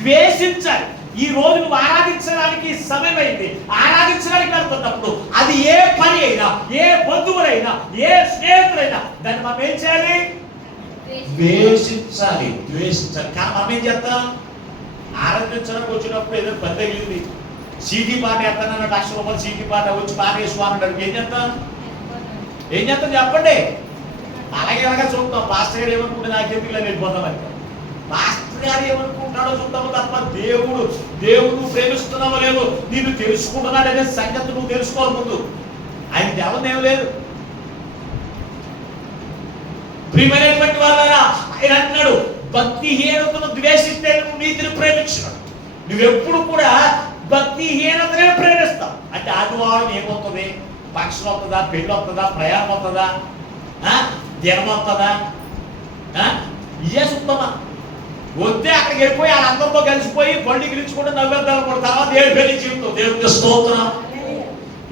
ద్వేషించాలి. ఈ రోజు నువ్వు ఆరాధించడానికి సమయం అయింది. ఆరాధించడానికి వెళ్తున్నప్పుడు అది ఏ పని అయినా, ఏ బంధువులైనా, ఏ స్నేహితులైనా దాన్ని మనం ఏం చేయాలి? ద్వేషించాలి. ద్వేషించాలి. కానీ మనం ఏం చేస్తాం? ఆరాధించడానికి వచ్చినప్పుడు ఏదో పెద్ద తగిలింది, సీటీ పాట వేస్తానన్న ₹1,00,000 సీటీ పాట వచ్చి పాట వేసుకోవాలంటారు. ఏం చేస్తాం? ఏం చేస్తాం చెప్పండి? అలాగే అలాగా చూద్దాం. పాస్టర్ గారు ఏమనుకుంటే నాకెందుకు ఇలా వెళ్ళిపోతాం అంటే, పాస్టర్ గారు ఏమనుకుంటాడో చూద్దాము తప్ప దేవుడు ప్రేమిస్తున్నావో లేదో నీకు తెలుసుకుంటున్నాడు అనే సంగతి నువ్వు తెలుసుకోవాలి ముందు. ఆయన దేవదేం లేదు. ప్రియమైనటువంటి వాళ్ళారా, ఆయన అంటున్నాడు, భక్తిహీనతను ద్వేషిస్తే నువ్వు నీతిని ప్రేమించినాడు. నువ్వెప్పుడు కూడా భక్తిహీనతనే ప్రేమిస్తావు. అంటే ఆదివారం ఏమవుతుంది? పక్షులు వస్తుందా, పెళ్ళి వస్తుందా, ప్రయాణం వస్తుందా, దినం వస్తుందా? ఇదే సుత్తమా? వస్తే అక్కడికి వెళ్ళిపోయి వాళ్ళందరితో కలిసిపోయి బండి గిలించుకుంటే నవ్వేద్దాం అనుకోండి. తర్వాత ఏడు పెళ్లి జీవితం. దేవునికి స్తోత్రం.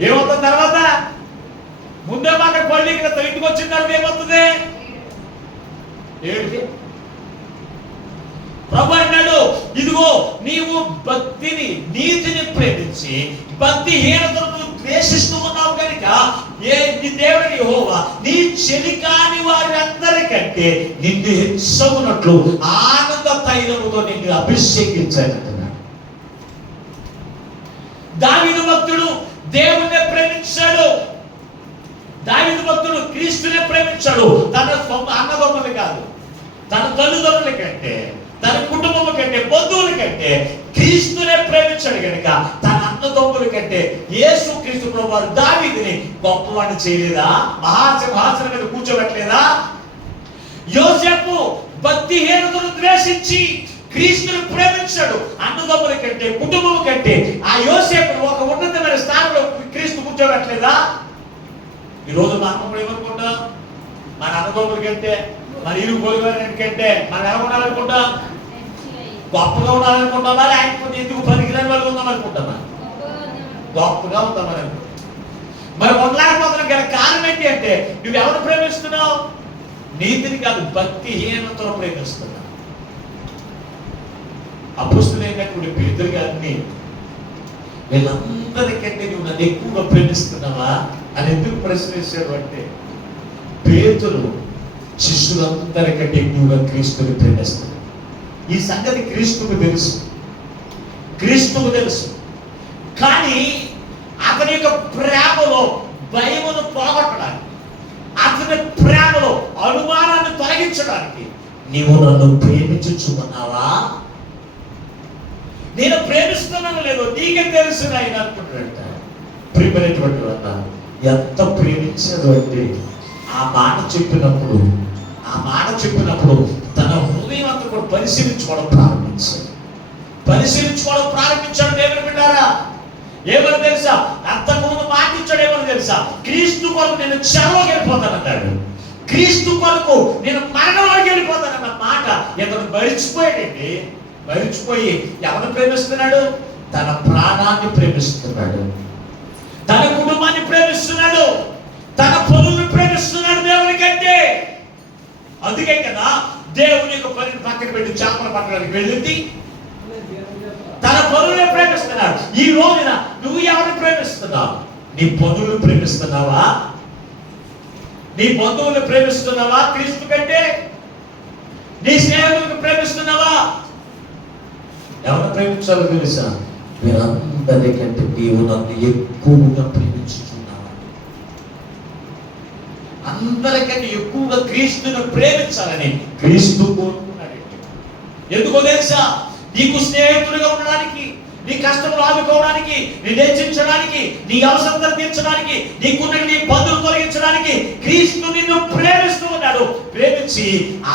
ఏమవుతుంది తర్వాత? ముందే అక్కడ బండి ఇంటికి వచ్చిన తర్వాత ఏమవుతుంది? ఏడుకి. ప్రభు అన్నాడు, ఇదిగో నీవు భక్తిని నీతిని ప్రేమించి భక్తిహీనతను ద్వేషిస్తూ ఉన్నావు కనుక నీ దేవుడు యెహోవా నీ చెలికాని వారందరికంటే నిన్ను హెచ్చవునట్లు ఆనంద తైలముతో నిన్ను అభిషేకించాడంటున్నాడు. దావీదు భక్తుడు దేవుణ్ణి ప్రేమించాడు. దావీదు భక్తుడు క్రీస్తునే ప్రేమించాడు. తన సొంత అన్నదమ్ములు కాదు, తన తల్లిదండ్రుల కంటే, తన కుటుంబం కంటే, బంధువుల కంటే క్రీస్తునే ప్రేమించాడు కనుక తన అన్నదమ్ముల కంటే యేసు క్రీస్తు ప్రభువారు దావీదుని గొప్పవాడిని చేయలేదా? మహాసింహాసనం మీద కూర్చోబెట్టలేదా? యోసేపు భక్తిహీనతను ద్వేషించి క్రీస్తుని ప్రేమించాడు. అన్నదమ్ముల కంటే, కుటుంబం కంటే ఆ యోసేపును ఒక ఉన్నతమైన స్థానంలో క్రీస్తు కూర్చోబెట్టలేదా? ఈరోజు మన అన్నప్పుడు ఏమనుకుంటా? మన అన్నదమ్ముల కంటే, మన ఇరుగు పొరుగు కంటే మనం ఎలా ఉండాలనుకుంటా? గొప్పగా ఉండాలనుకుంటామా? లేకపోతే ఎందుకు పనికిరాని వాళ్ళు ఉందాం అనుకుంటామా? గొప్పగా ఉందామని అనుకుంటా. మరి ఉండలేకపోతున్నాం గల కారణం ఏంటి అంటే, నువ్వు ఎవరు ప్రేమిస్తున్నావు? నీతిని కాదు, భక్తిహీనతను ప్రేమిస్తున్నావు. అపొస్తలుడైనటువంటి పేతురు గారిని వీళ్ళందరికంటే నువ్వు నన్ను ఎక్కువగా ప్రేమిస్తున్నావా అని ఎందుకు ప్రశ్నించాడు అంటే, పేతురు శిష్యులందరికంటే ఎక్కువగా క్రీస్తుని ప్రేమిస్తాడు. ఈ సంగతి క్రీస్తుకు తెలుసు. కానీ అతని యొక్క ప్రేమలో భయమును పోగొట్టడానికి, అతని ప్రేమలో అనుమానాన్ని తొలగించడానికి నీవు నన్ను ప్రేమించుచున్నావా? నేను ప్రేమిస్తున్నాను లేదో నీకే తెలుసు ఆయన అనుకుంటాడంట. ప్రియమైనటువంటి వల్ల ఎంత ప్రేమించాడు అంటే ఆ మాట చెప్పినప్పుడు తన హృదయం అంతా కూడా పరిశీలించుకోవడం ప్రారంభించాడు. దేవుని బిడ్డారా, ఏమని తెలుసా? అంతకుముందు మాట ఇచ్చాడు. ఏమని తెలుసా? క్రీస్తు కొరకు నేను చెరలోకి వెళ్ళిపోతానన్నాడు. క్రీస్తు కొరకు నేను మరణంలోకి వెళ్ళిపోతానన్న మాట ఇతను మరిచిపోయాడండి. మరిచిపోయి ఎవరిని ప్రేమిస్తున్నాడు? తన ప్రాణాన్ని ప్రేమిస్తున్నాడు, తన కుటుంబాన్ని ప్రేమిస్తున్నాడు, తన పనులను ప్రేమిస్తున్నాడు దేవుని కంటే. అందుకే కదా దేవుని యొక్క పనిని పక్కన పెట్టి చేపలు పట్టడానికి వెళ్ళింది. తన పనులనే ప్రేమిస్తున్నాడు. ఈ రోజున నువ్వు ఎవరిని ప్రేమిస్తున్నావు? నీ పనులను ప్రేమిస్తున్నావా? నీ బంధువులను ప్రేమిస్తున్నావా క్రీస్తు కంటే? నీ స్నేహితులను ప్రేమిస్తున్నావా? ఎవరిని ప్రేమించాలో తెలుసా? వీరందరికంటే నీవు నన్ను ఎక్కువగా ప్రేమించుచున్నావు. అందరికంటే ఎక్కువగా క్రీస్తును ప్రేమించాలని క్రీస్తు కోరుకున్నాడు. ఎందుకో తెలుసా? నీకు స్నేహితుడిగా ఉండడానికి, నీ కష్టములు ఆదుకోవడానికి, నీ హెచ్చించడానికి, నీ అవసరం తీర్చడానికి, నీకున్న నీ బంధువులు తొలగించడానికి క్రీస్తు నిన్ను ప్రేమిస్తూ ఉన్నాడు. ప్రేమించి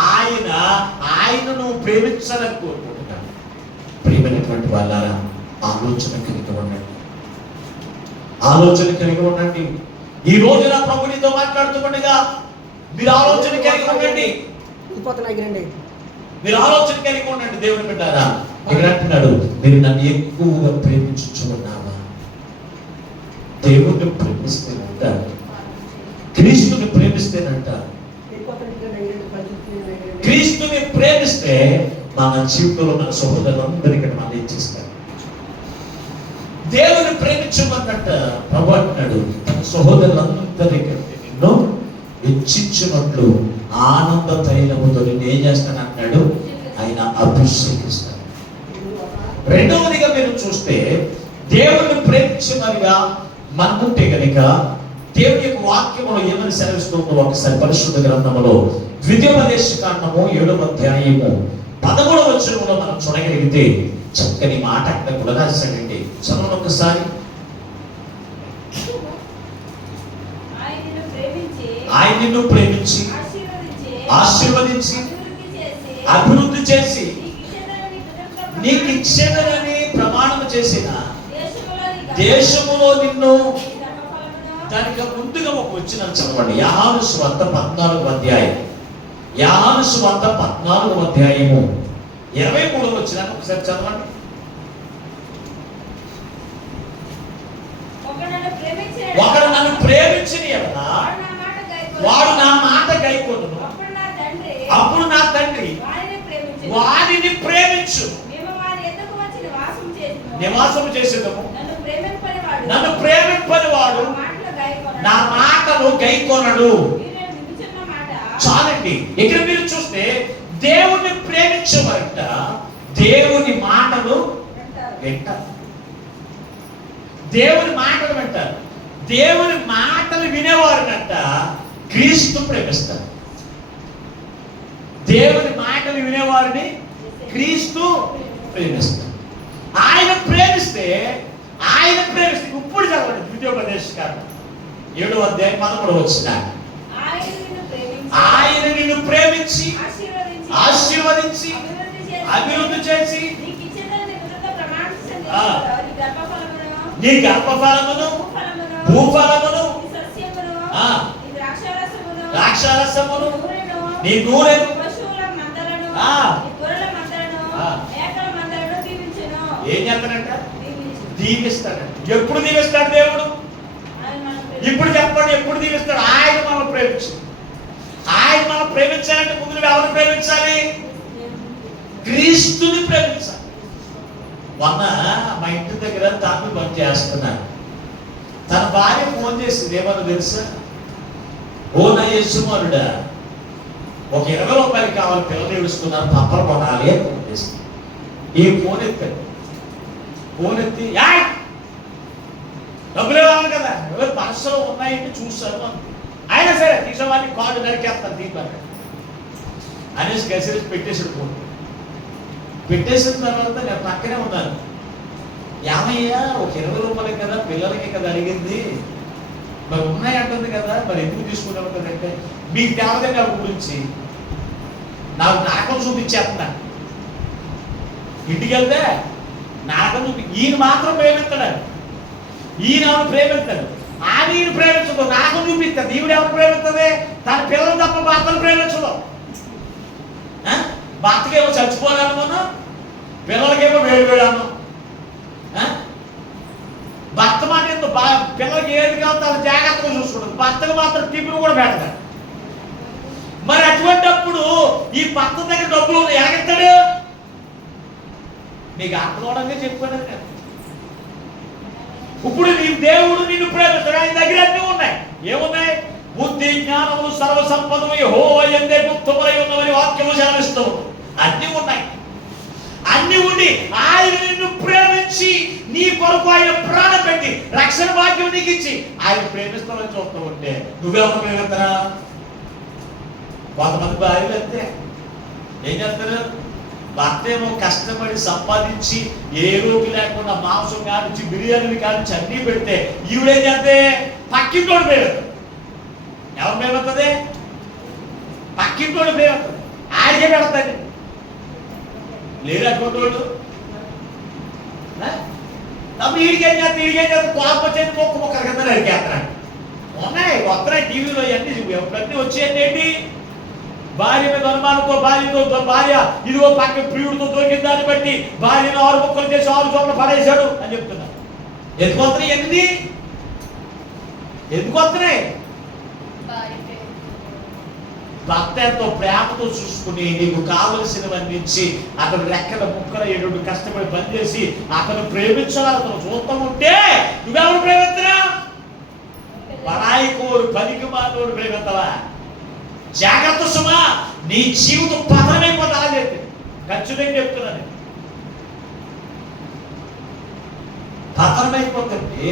ఆయనను ప్రేమించాలని కోరుకుంటున్నాడు. ప్రియమైనటువంటి వాళ్ళారా, ఆలోచన కలిగి ఉండండి, ఆలోచన కలిగి ఉండండి. ఈ రోజున ప్రభు నీతో మాట్లాడుతుండగా మీరు ఆలోచన కలిగి ఉండండి, మీరు ఆలోచన కలిగి ఉండండి. దేవుని బిడ్డారా, ఇక్కడ అంటున్నాడు, మీరు నన్ను ఎక్కువగా ప్రేమించుచున్నావా? దేవుణ్ణి ప్రేమిస్తేనంట, క్రీస్తుని ప్రేమిస్తేనంట, క్రీస్తుని ప్రేమిస్తే మన జీవితంలో మన సహోదరులందరికీ మనం ఏం చేస్తారు? దేవుని ప్రేమించమన్నట్ట ప్రభు అంటున్నాడు, తన సహోదరులందరికీ నిన్ను హెచ్చించినట్లు ఆనంద తైలముతో నేను ఏం చేస్తాను అంటున్నాడు, ఆయన అభిషేకిస్తాడు. రెండవదిగా మీరు చూస్తే దేవుని ప్రేమించమనిగా మనకుంటే కనుక దేవుని యొక్క వాక్యములో ఏమని సెలవిస్తుందో ఒకసారి పరిశుద్ధ గ్రంథములో ద్వితీయోపదేశకాండము 7వ అధ్యాయము 13వ వచనంలో మనం చూడగలిగితే చక్కని మాట అక్కడ కూడా రాశాడండి. చదవండి ఒకసారి. ఆయన నిన్ను ప్రేమించి ఆశీర్వదించి అభివృద్ధి చేసి నీకు ఇచ్చేదనని ప్రమాణం చేసిన దేశములో నిన్ను, దానికి ముందుగా ఒక వచ్చిన చదవండి. యోహాను సువార్త 14వ అధ్యాయం, యోహాను సువార్త 14వ అధ్యాయము 23వ వచనం ఒకసారి చదవండి. ఒకడు నన్ను ప్రేమించిన ఎడల వాడు నా మాట గైకొనును, అప్పుడు నా తండ్రి వారిని ప్రేమించు, నివాసము చేసేదము, నన్ను ప్రేమింపని వాడు నా మాటలు గైకొనడు. చాలండి. ఇక్కడ మీరు చూస్తే దేవుని ప్రేమించమంట, దేవుని మాటలు వింటారు, దేవుని మాటలు వింటారు, దేవుని మాటలు వినేవారినంట క్రీస్తు ప్రేమిస్తారు. దేవుని మాటలు వినేవారిని క్రీస్తు ప్రేమిస్తారు. ఆయన ప్రేమిస్తే ఇప్పుడు చదవండి ద్వితీయోపదేశకాండం 7వ అధ్యాయం 11వ వచనం. ఆయన నిన్ను ప్రేమించి ఆశీర్వదించి అభివృద్ధి చేసి నీ గర్భఫలమును భూఫలమును ద్రాక్షారసమును నీ నూనెను ఏం చేస్తాడంట? దీవిస్తాడంట. ఎప్పుడు దీవిస్తాడు దేవుడు? ఇప్పుడు చెప్పండి, ఎప్పుడు దీవిస్తాడు? ఆయన మనం ప్రేమించాలి. ఆయన మనం ప్రేమించాలంటే ముందు ఎవరిని ప్రేమించాలి? క్రీస్తుని ప్రేమించాలి. మొన్న మా ఇంటి దగ్గర తాను పని చేస్తున్నాను. తన భార్య ఫోన్ చేసింది, ఏమన్నా తెలుసా? ఓ నా యజమానుడా, ఒక 20 రూపాయలు కావాలి, పిల్లలు ఏడుస్తున్నారు, పప్పలు కొనాలి అని ఫోన్ చేసింది. ఈ ఫోన్ ఎత్తాడు. ఫోన్ ఎత్తి డబ్బులు ఇవ్వాలి కదా, ఎవరు మనసులో ఉన్నాయంటే చూస్తాను అంతే. అయినా సరే తీసేవాడిని కార్డు నరికేస్తాను దీపాన్ని అనేసి గసిరేసి పెట్టేసాడు. ఫోన్ పెట్టేసిన తర్వాత నేను పక్కనే ఉన్నాను. ఏమయ్యా, ఒక 20 రూపాయలకి కదా, పిల్లలకి కదా అడిగింది, మరి ఉన్నాయంటుంది కదా, మరి ఎందుకు తీసుకుంటా ఉంటుందంటే మీకు తేవదండి ఆవిడ గురించి, నాకు నాకం చూపించేస్తున్నా. ఇంటికి వెళ్తే నాకం చూపి, ఈయన మాత్రం ప్రేమిస్తాడు, ఈయన ఎవరు ప్రేమిస్తాడు, ఈయన ప్రేమించదు, నాకం చూపిస్తాడు. ఈవిడ ఎవరు ప్రేమిస్తుంది? తన పిల్లలు తప్ప భర్తలు ప్రేమించదు. భర్తకేమో చచ్చిపోవాలనుకున్నా, పిల్లలకేమో వేడి వేడాను. భర్త మాట ఎందుకు? పిల్లలకి ఏది కావాలో అది జాగ్రత్తగా చూసుకుంటుంది, భర్తకు మాత్రం టిఫిన్ కూడా పెడతాడు. మరి అటువంటిప్పుడు ఈ భర్త దగ్గర డబ్బులు ఎలాగెత్తాడు? నీకు అర్థంగా చెప్పాను నేను. ఇప్పుడు నీ దేవుడు నిన్ను ప్రేమిస్తాడు, ఆయన దగ్గర అన్నీ ఉన్నాయి. ఏమున్నాయి? బుద్ధి జ్ఞానములు సర్వ సంపదము యెహోవా యందే గుప్తములై ఉన్నవని వాక్యము సెలవిస్తూ అన్నీ ఉన్నాయి. అన్ని ఉండి ఆయన నిన్ను ప్రేమించు ప్రేమించి నీ కొరకు ఆయన ప్రాణం పెట్టి రక్షణ భాగ్యం నీకు ఇచ్చి ఆయన ప్రేమిస్తామని చూస్తూ ఉంటే నువ్వెవరు ప్రేమిస్తారా? కొంతమంది భార్యలు అంతే. ఏం చేస్తారు? భర్త ఏమో కష్టపడి సంపాదించి ఏ రోగి లేకుండా మాంసం కానించి బిర్యానీలు కానించి అన్నీ పెడితే ఈవిడేం చేస్తే పక్కింటోడు ప్రేమిస్తుంది. ఎవరు ప్రేమిస్తుంది? పక్కింటోడు ప్రేమిస్తుంది. ఆయనకే పెడతాడు. లేరు అటువంటి వీడికేం చేస్తే వీడికేం చేస్తే కోపం వచ్చేది మొక్క కింద నరికేస్తున్నాడు. ఉన్నాయి వస్తున్నాయి టీవీలో ఇవన్నీ ఎప్పుడన్నీ వచ్చేయండి ఏంటి? భార్య మీద అనుమానంతో భార్య ఇదిగో పక్క ప్రియుడితో దొరికిన దాన్ని బట్టి భార్యను 6 ముక్కలు చేసి 6 చోట్ల పడేశాడు అని చెప్తున్నారు. ఎందుకు వస్తున్నాయి? ఎందుకు వస్తున్నాయి? భర్త ఎంతో ప్రేమతో చూసుకుని నీకు కావలసినవన్నీ ఇచ్చి అతను రెక్కల ముక్కల 7 కష్టపడి పనిచేసి అతను ప్రేమించాలి అతను చూస్తూ ఉంటే నువ్వెవరు ప్రేమిస్తున్నా? పరాయి కోరు పనికి మానవుడు ప్రేమిస్తావా? జాగ్రత్త సుమా, నీ జీవితం పతనమైపోతా చెప్పి ఖచ్చితంగా చెప్తున్నాను. పతనమైపోతుంది.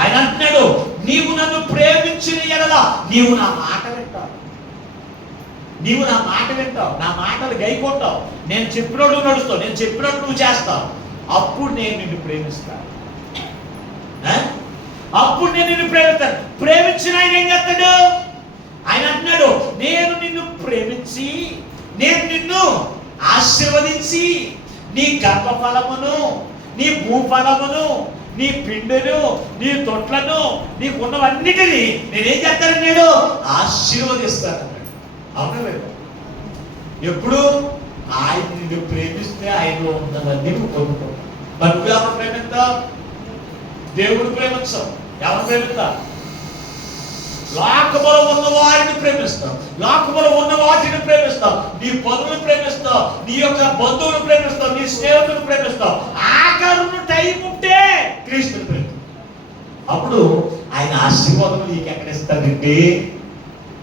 ఆయన అంటున్నాడు, నీవు నన్ను ప్రేమించిన ఎడల నీవు నా మాట వింటావు. నీవు నా మాట వింటావు, నా మాటలు గైకొంటావు, నేను చెప్పినట్టు నడుస్తావు, నేను చెప్పినట్టు నువ్వు చేస్తావు. అప్పుడు నేను నిన్ను ప్రేమిస్తాను. అప్పుడు నేను నిన్ను ప్రేమిస్తాను. ప్రేమించిన ఆయన ఏం చేస్తాడు? ఆయన అంటున్నాడు, నేను నిన్ను ప్రేమించి నేను నిన్ను ఆశీర్వదించి నీ గర్భఫలమును నీ భూఫలమును నీ పిండును నీ తొట్లను నీకున్నవన్నిటినీ నేనేం చేస్తాను? నేను ఆశీర్వదిస్తాను. అవునా లేదు? ఎప్పుడు? ఆయన నిన్ను ప్రేమిస్తే ఆయనలో ఉన్నవన్నీ నువ్వు పొందుతావు. మరి నువ్వు ఎవరు ప్రేమిస్తావు? దేవుడు ప్రేమిస్తావు. ఎవరు ప్రేమిస్తావు? లోకములో ఉన్న వారిని ప్రేమిస్తావు, లోకములో ఉన్న వాటిని ప్రేమిస్తావు, నీ పనులను ప్రేమిస్తావు, నీ యొక్క బంధువులు ప్రేమిస్తావు, నీ స్నేహితులు ప్రేమిస్తావు. ఆఖరును టైం ఉంటే క్రీస్తుని ప్రేమిస్తావు. అప్పుడు ఆయన ఆశీర్వాదం నీకు ఎక్కడ ఇస్తాడండి?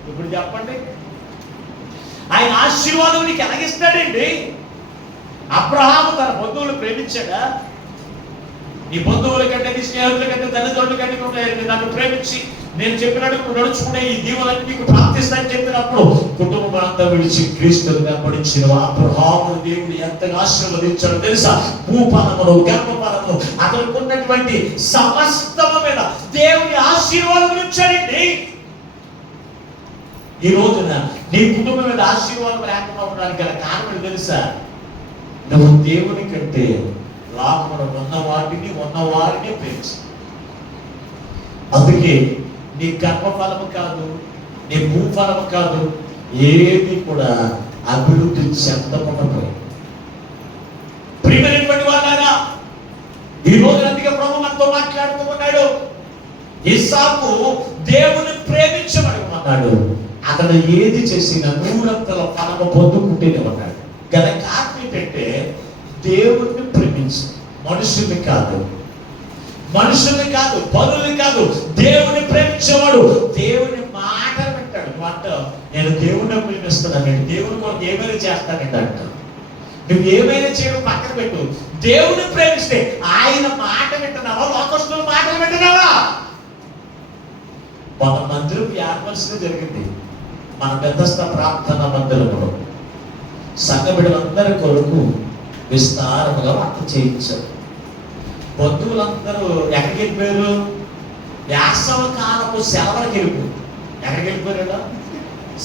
ఇప్పుడు చెప్పండి, ఆయన ఆశీర్వాదం నీకు ఎలాగిస్తాడండి? అబ్రహాము తన బంధువులు ప్రేమించాడా? నీ బంధువుల కంటే నీ స్నేహితుల కంటే తల్లిదండ్రుల కంటే నన్ను ప్రేమించి నేను చెప్పినట్టు నడుచుకునే ఈ దీవులన్నీ నీకు ప్రాప్తిస్తానని చెప్పినప్పుడు కుటుంబం అంతా విడిచి క్రీస్తుని వెంబడించిన అబ్రహాము దేవుడు ఎంతగా ఆశీర్వదించాడు తెలుసా? భూఫలమును గర్భఫలమును అతనికి ఉన్నటువంటి సమస్తము మీద దేవుని ఆశీర్వాదం ఇచ్చాడండి. ఈ రోజున నీ కుటుంబం మీద ఆశీర్వాదం లేకుండా ఉండడానికి గల కారణం తెలుసా? నువ్వు దేవుని కంటే లోకములో ఉన్నవారిని ప్రేమించు. అందుకే నీ గర్భఫలము కాదు, నీ భూఫలము కాదు, ఏది కూడా అభివృద్ధి చెందకుండా పోయి. ప్రియమైనటువంటి వాళ్ళారా, ఈ రోజు అందుకే ప్రభు మనతో మాట్లాడుతూ ఉన్నాడు. ఇస్సాకు దేవుని ప్రేమించమన్నాడు. అతను ఏది చేసినా 100 ఫలము పొందుకుంటేనే ఉన్నాడు. గల కారణం ఏంటంటే దేవుణ్ణి ప్రేమించు. మనుషుల్ని కాదు, పనుల్ని కాదు, దేవుని ప్రేమించేవాడు దేవుని మాట వింటాడు. మాట నేను దేవుణ్ణి ప్రేమిస్తున్నాను, దేవుని కొరకు ఏమైనా చేస్తానండి అంట. నువ్వు ఏమైనా చేయడం పక్కన పెట్టు. దేవుని ప్రేమిస్తే ఆయన మాట వింటున్నావా? లోకస్తుల మాటలు వింటున్నావా? మన మందిరం యాన్వర్సరీ జరిగింది. మన పెద్దస్థ ప్రార్థన మందిరంలో సంఘ బిడ్డలందరి కొరకు విస్తారముగా వంట చేయించారు. బంధువులందరూ ఎక్కడికి వెళ్ళిపోయారు? వేసవ కాలపు సెలవులకు వెళ్ళిపోయారు. ఎక్కడికి వెళ్ళిపోయారు?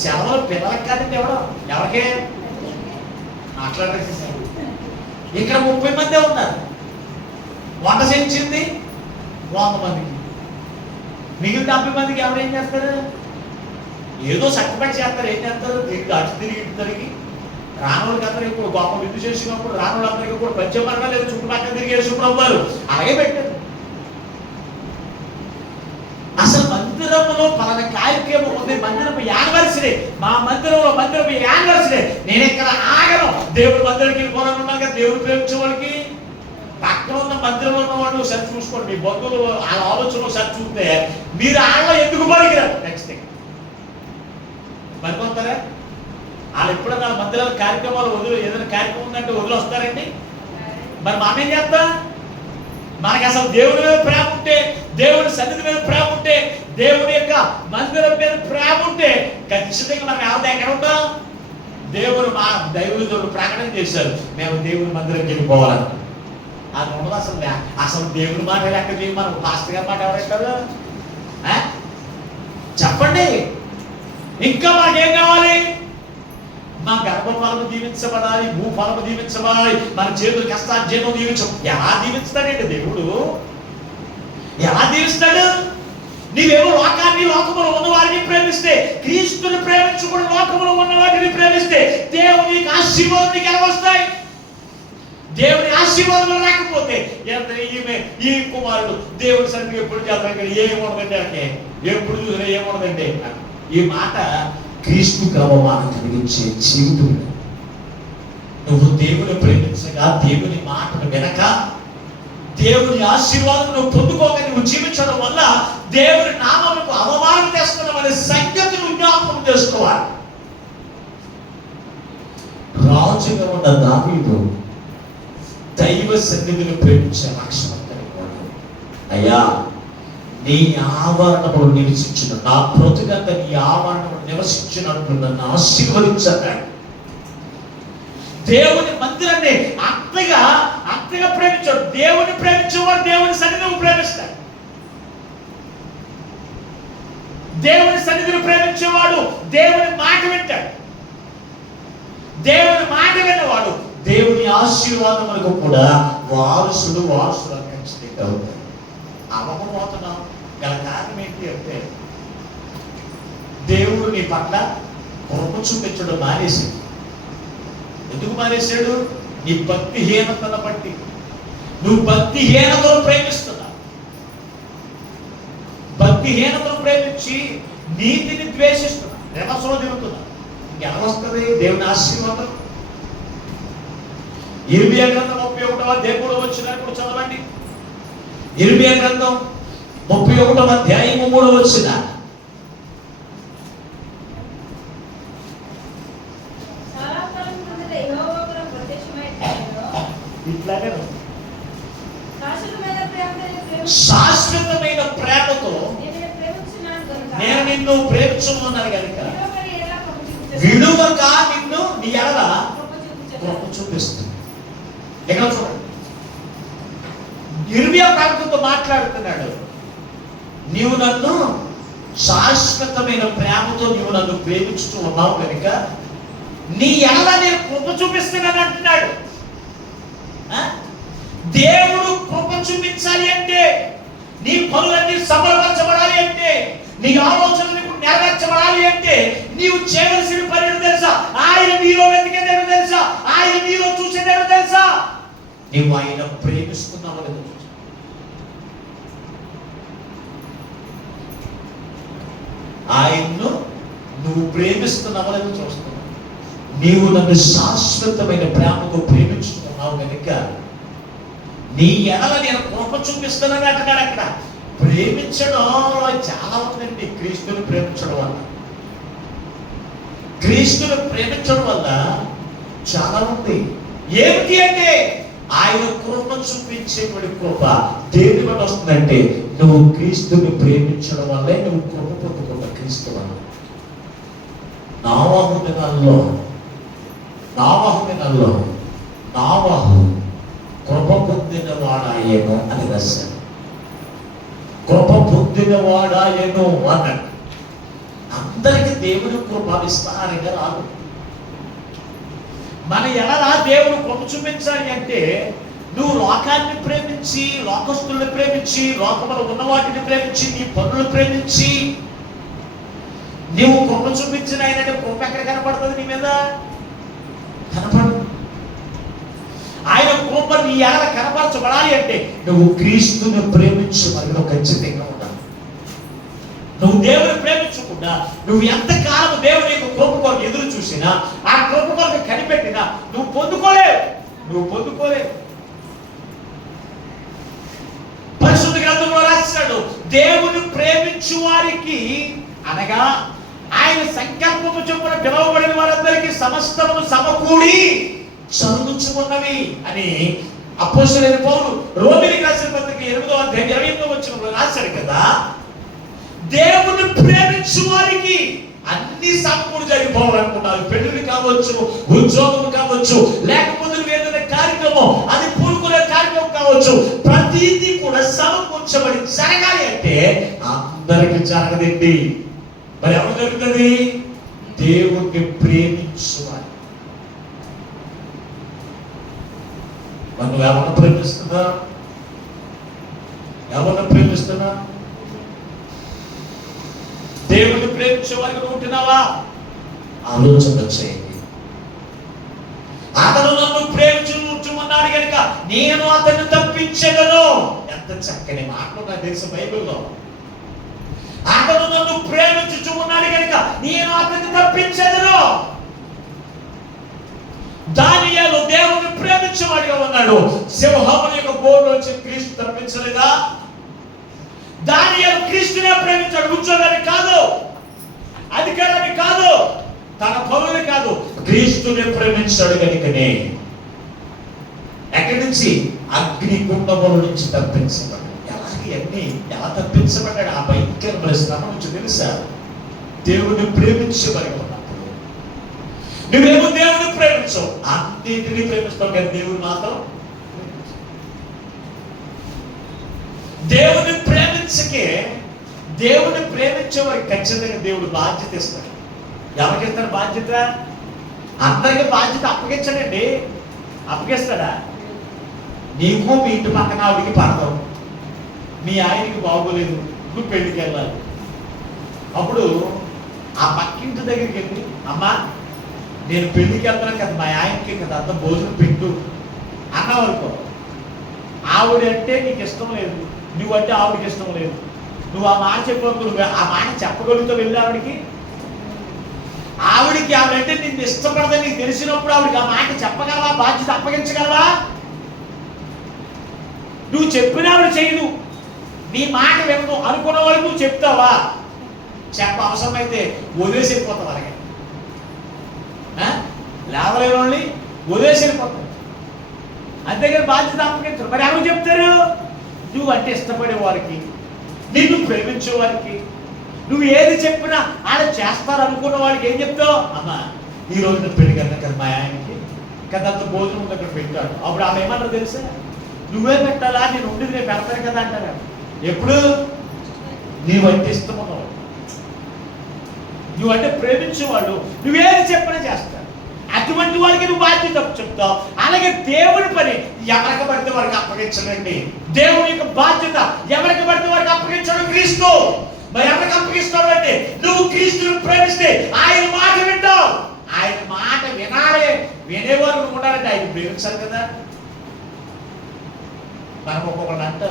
సెలవులు పిల్లలకి కాదండి, ఎవరికే మాట్లాడేసేసారు. ఇక్కడ 30 మందే ఉన్నారు. వంట చేయించింది 100 మందికి. మిగిలిన 70 మందికి ఎవరేం చేస్తారు? ఏదో సర్టిఫికెట్ చేస్తారు. ఏం చేస్తారు? అటు తిరిగి ఇటు తిరిగి రానులకి అందరికీ కూడా గొప్ప విందు చేసినప్పుడు రానులందరికీ కూడా పంచమరణ లేదు చుట్టుపక్కల తిరిగి శుభ్రవ్వారు అలాగే పెట్టారు. అసలు మందిరంలో పలానా కార్యక్రమం ఉంది, మందిరం యానివర్సరీ, మా మందిరం యానివర్సరీ, నేను ఇక్కడ ఆగను, దేవుడి మందిరానికి వెళ్ళిపోవాలని ఉన్నాను కదా. దేవుడు ప్రేమించే వాళ్ళకి పక్కన ఉన్న మందిరంలో ఉన్నవాడు సరి చూసుకోండి. మీ బంధువులు వాళ్ళ ఆలోచనలు సరి చూస్తే మీరు ఆళ్ళ ఎందుకు పలికిరారు? Next thing పనిపోతారా? వాళ్ళు ఎప్పుడన్నా మందిరాల కార్యక్రమాలు ఏదైనా కార్యక్రమం ఉందంటే వదిలి వస్తారండి? మరి మనం ఏం చేస్తాం? మనకి అసలు దేవుని మీద ప్రేమ ఉంటే, దేవుని సన్నిధి మీద ప్రేమ ఉంటే, దేవుని యొక్క మందిరం మీద ప్రేమ ఉంటే ఖచ్చితంగా మనం ఎవరి ఎక్కడ ఉంటాం? దేవుడు మా దైవజనుడు ప్రకటన చేశారు, మేము దేవుని మందిరంకి వెళ్ళిపోవాలని. అది ఉండదు అసలు. అసలు దేవుని మాట లెక్క చేయి, మనం పాస్టర్ గారి మాట ఎవరెక్కారు చెప్పండి? ఇంకా మనకేం కావాలి? మా గర్భఫలము దీవించబడాలి, భూఫలము దీవించబడాలి, మన చేతులు కష్టార్జీవం ఎలా దీవించుతాడండి దేవుడు? ఎలా దీవిస్తాడు? నీవేమో లోకాన్ని, లోకములో ఉన్న వారిని ప్రేమిస్తే, క్రీస్తుని ప్రేమించుకుని లోకములో ఉన్న వాటిని ప్రేమిస్తే దేవుని ఆశీర్వాదాలు ఎలా వస్తాయి? దేవుని ఆశీర్వాదాలు రాకపోతే ఈ కుమారుడు దేవుని సన్నిధికి ఎప్పుడు చేద్దాం, ఏముండదండి, ఎప్పుడు చూసినా ఏముండదండి. ఈ మాట క్రీస్తుకు అవమానం కలిగించే జీవితం. నువ్వు దేవుని ప్రేమించగా, దేవుని మాటను వినక, దేవుని ఆశీర్వాదం నువ్వు పొందుకోక నువ్వు జీవించడం వల్ల దేవుని నామములకు అవమానం చేస్తున్నావు అనే సంగతి నువ్వు జ్ఞాపకం చేసుకోవాలి. రాజుగా ఉన్న దావీదు దైవ సన్నిధిని ప్రేమించే లక్షణం కలిగినాడు. అయ్యా, నీ ఆవరణములు నివసించిన నా బ్రతుకంతా నీ ఆవరణములు నివసించినట్లు నన్ను ఆశీర్వదించాడు. దేవుని మందిరాన్ని అంతగా ప్రేమించాడు. దేవుని ప్రేమించేవాడు దేవుని సన్నిధిని ప్రేమిస్తాడు. దేవుని సన్నిధిని ప్రేమించేవాడు దేవుని మాట వింటాడు. దేవుని మాట విన్నవాడు దేవుని ఆశీర్వాదములకు కూడా వారసుడు ఖచ్చితంగా అవుతాడు. అవ్వకపోతున్నాం గల కారణం ఏంటి అంటే, దేవుడు నీ పట్ల కృప చూపించడం మానేశాడు. ఎందుకు మానేశాడు? నీ భక్తిహీనతను బట్టి. నువ్వు భక్తిహీనతను ప్రేమిస్తున్నావు. భక్తిహీనతను ప్రేమించి నీతిని ద్వేషిస్తున్నావు, రివర్స్లో తిరుగుతున్నావు. ఎలా వస్తుంది దేవుని ఆశీర్వాదం? ఇర్మియా గ్రంథం 31వ దేవుడు వచ్చినప్పుడు చదవండి. ఇర్మియా గ్రంథం 31వ అధ్యాయము 3వ వచనం. శాశ్వతమైన ప్రేమతో నేను నిన్ను ప్రేమించున్నాను కనుక విడువక నిన్ను నీ ఎడల కృప చూపిస్తుంది. ఎక్కడ చూడండి, ఇర్మియా ప్రవక్తతో మాట్లాడుతున్నాడు. నీవు నన్ను శాశ్వతమైన ప్రేమతో నీవు నన్ను ప్రేమించుతూ ఉన్నావు కనుక నీ ఎడల నేను కృప చూపిస్తున్నాను అంటున్నాడు. దేవుడు కృప చూపించాలి అంటే, నీ పనులన్నీ సఫలపరచబడాలి అంటే, నీ ఆలోచనలు నెరవేర్చబడాలి అంటే నీవు చేయవలసిన పని తెలుసా? ఆయన నీలో వెతికేదేమో తెలుసా? ఆయన నీలో చూసేదేమో తెలుసా? నీవు ఆయన ప్రేమిస్తున్నావు లేదా? ఆయన్ను నువ్వు ప్రేమిస్తున్నావు లేదా చూస్తున్నావు. నీవు నన్ను శాశ్వతమైన ప్రేమతో ప్రేమించుకున్నావు కనుక నీ ఎడల నేను కృప చూపిస్తున్నాను అంటున్నాడు. అక్కడ ప్రేమించడం చాలా ఉందండి. క్రీస్తుని ప్రేమించడం వల్ల, క్రీస్తుని ప్రేమించడం వల్ల చాలా ఉంది. ఏమిటి అంటే, ఆయన కృప చూపించేటువంటి కృప దేని వల్ల వస్తుందంటే, నువ్వు క్రీస్తుని ప్రేమించడం వల్లే నువ్వు కృప పొందుకుంటావు. క్రీస్తు వల్ల నావాహు నావాహు కృప పొందిన వాడాయేమో అని రాశాడు. కృప పొందిన వాడాయేమో అన్నాడు. అందరికి దేవుడు కృప విస్తారంగా రాదు. మన ఎలా దేవుడు కృప చూపించాలి అంటే, నువ్వు లోకాన్ని ప్రేమించి, లోకస్తుల్ని ప్రేమించి, లోకంలో ఉన్న వాటిని ప్రేమించి, నీ పనులు ప్రేమించి నువ్వు కృప చూపించిన ఆయన కృప ఎక్కడ కనపడుతుంది? నీ మీద కనపడదు. ఆయన కృప నీ ఎలా కనపరచబడాలి అంటే, నువ్వు క్రీస్తుని ప్రేమించు మనలో ఖచ్చితంగా ఉండాలి. నువ్వు దేవుని ప్రేమించకుండా నువ్వు ఎంతకాలం దేవుని యొక్క కృప కొరకు ఎదురు చూసినా, ఆ కృప కొరకు కనిపెట్టినా నువ్వు పొందుకోలేవు. పరిశుద్ధ గ్రంథంలో రాశాడు, దేవుని ప్రేమించు వారికి అనగా ఆయన సంకల్పము చొప్పున పిలువబడిన వారందరికీ సమస్తము సమకూడి చదువుచున్నవి అని అపోస్తలుడైన పౌలు రోమీయులకు రాసిన పత్రిక 8వ అధ్యాయం 28వ వచనంలో రాశాడు కదా, దేవుని ప్రేమించు వారికి అన్ని సమకూడు జరిగిపోవాలనుకున్నారు. పెళ్లి కావచ్చు, ఉద్యోగం కావచ్చు, లేకపోతే ఏదైనా కార్యక్రమం, అది పూనుకునే కార్యక్రమం కావచ్చు, ప్రతిదీ కూడా సమకూర్చబడి జరగాలి అంటే అందరికి జరగదండి. మరి ఎవరు జరుగుతుంది? దేవుణ్ణి ప్రేమించువాలి. మరి నువ్వు ఎవరిని ప్రేమిస్తున్నా? ఎవరిని ప్రేమిస్తున్నా? దేవుణ్ణి ప్రేమించే వారికి ఉంటున్నావా? ఆలోచన చేయండి. అతను నన్ను ప్రేమించుమన్నాడు కనుక నేను అతన్ని తప్పించగలను. ఎంత చక్కని మాటలు నాకు తెలుసు బైబిల్లో. అతను నన్ను ప్రేమించుచున్నాడు కనుక నేను అతన్ని తప్పించగలను. దానియేలు దేవుని ప్రేమించేవాడిగా ఉన్నాడు. సింహముల యొక్క బోర్డు నుంచి క్రీస్తు తప్పించలేదా? దానియేలు క్రీస్తునే ప్రేమించాడు. ఉద్యోగాన్ని కాదు, అధికారాన్ని కాదు, తన పనులు కాదు, క్రీస్తునే ప్రేమించాడు కనుకనే ఎక్కడి నుంచి? అగ్ని కుండముల నుంచి తప్పించబడ్డాడు. ఎలాగే ఎలా తప్పించబడ్డాడు? ఆ భయంకరమైన శ్రమ నుంచి తెలుసా? దేవుని ప్రేమించబడి ఉన్నప్పుడు నువ్వేమో దేవుని ప్రేమించవు, అన్నింటినీ ప్రేమిస్తావు, కానీ దేవుడు మాత్రం దేవుని ప్రేమించకే. దేవుని ప్రేమించే వారికి ఖచ్చితంగా దేవుడు బాధ్యత ఇస్తాడు. ఎవరికి ఇస్తాడు బాధ్యత? అందరికీ బాధ్యత అప్పగించడండి. అప్పగిస్తాడా? నీకు మీ ఇంటి పక్కన ఆవిడికి పడతావు, మీ ఆయనకి బాగోలేదు, నువ్వు పెళ్లికి వెళ్ళాలి. అప్పుడు ఆ పక్కింటి దగ్గరికి వెళ్ళి, అమ్మా నేను పెళ్లికి వెళ్తాను కదా, మా ఆయనకి కదా అంత భోజనం పెట్టు అన్నవనుకో. ఆవిడంటే నీకు ఇష్టం లేదు, నువ్వంటే ఆవిడకి ఇష్టం లేదు. నువ్వు ఆ మాట చెప్పినప్పుడు ఆ మాట చెప్పగలుగుతావు వెళ్ళి ఆవిడికి? ఆవిడంటే నిన్ను ఇష్టపడదని నీకు తెలిసినప్పుడు ఆవిడికి ఆ మాట చెప్పగలవా? బాధ్యత అప్పగించగలవా? నువ్వు చెప్పిన ఆవిడ చేయదు, నీ మాట వినదు అనుకున్న వాళ్ళు నువ్వు చెప్తావా? అవసరమైతే వదిలేసి వెళ్ళిపోతావు. అలాగే లేవలేని వాళ్ళని వదిలేసి వెళ్ళిపోతావు, అంతేగాని బాధ్యత అప్పగించరు. మరి ఎవరు చెప్తారు? నువ్వు అంటే ఇష్టపడే వారికి, నిన్ను ప్రేమించే వారికి, నువ్వు ఏది చెప్పినా ఆయన చేస్తారు అనుకున్న వాడికి ఏం చెప్తావు? అమ్మా ఈ రోజు నేను పెళ్లికి వెళ్ళాను కదా, మా ఆయనకి కదా అంత భోజనం ఉంది అక్కడ పెట్టాడు. అప్పుడు ఆమె ఏమన్నా తెలుసా? నువ్వే పెట్టాలా, నేను ఉండేది నేను పెడతాను కదా అంటారు. ఎప్పుడు? నీవంటే ఇష్టం ఉన్నవాడు, నువ్వంటే ప్రేమించేవాడు, నువ్వేది చెప్పినా చేస్తావు. అటువంటి వారికి నువ్వు బాధ్యత చెప్తావు. అలాగే దేవుని పని ఎవరికి పడితే వారికి అప్పగించడండి. దేవుని యొక్క బాధ్యత ఎవరికి పడితే వారికి అప్పగించడం క్రీస్తు. మరి ఎవరికి అప్పగిస్తాడు అంటే, నువ్వు క్రీస్తుని ప్రేమిస్తే ఆయన మాట వింటావు. ఆయన మాట వినాలి, వినేవారు ఉండాలంటే ఆయన ప్రేమించాలి కదా. మనం ఒక్కొక్కటి అంట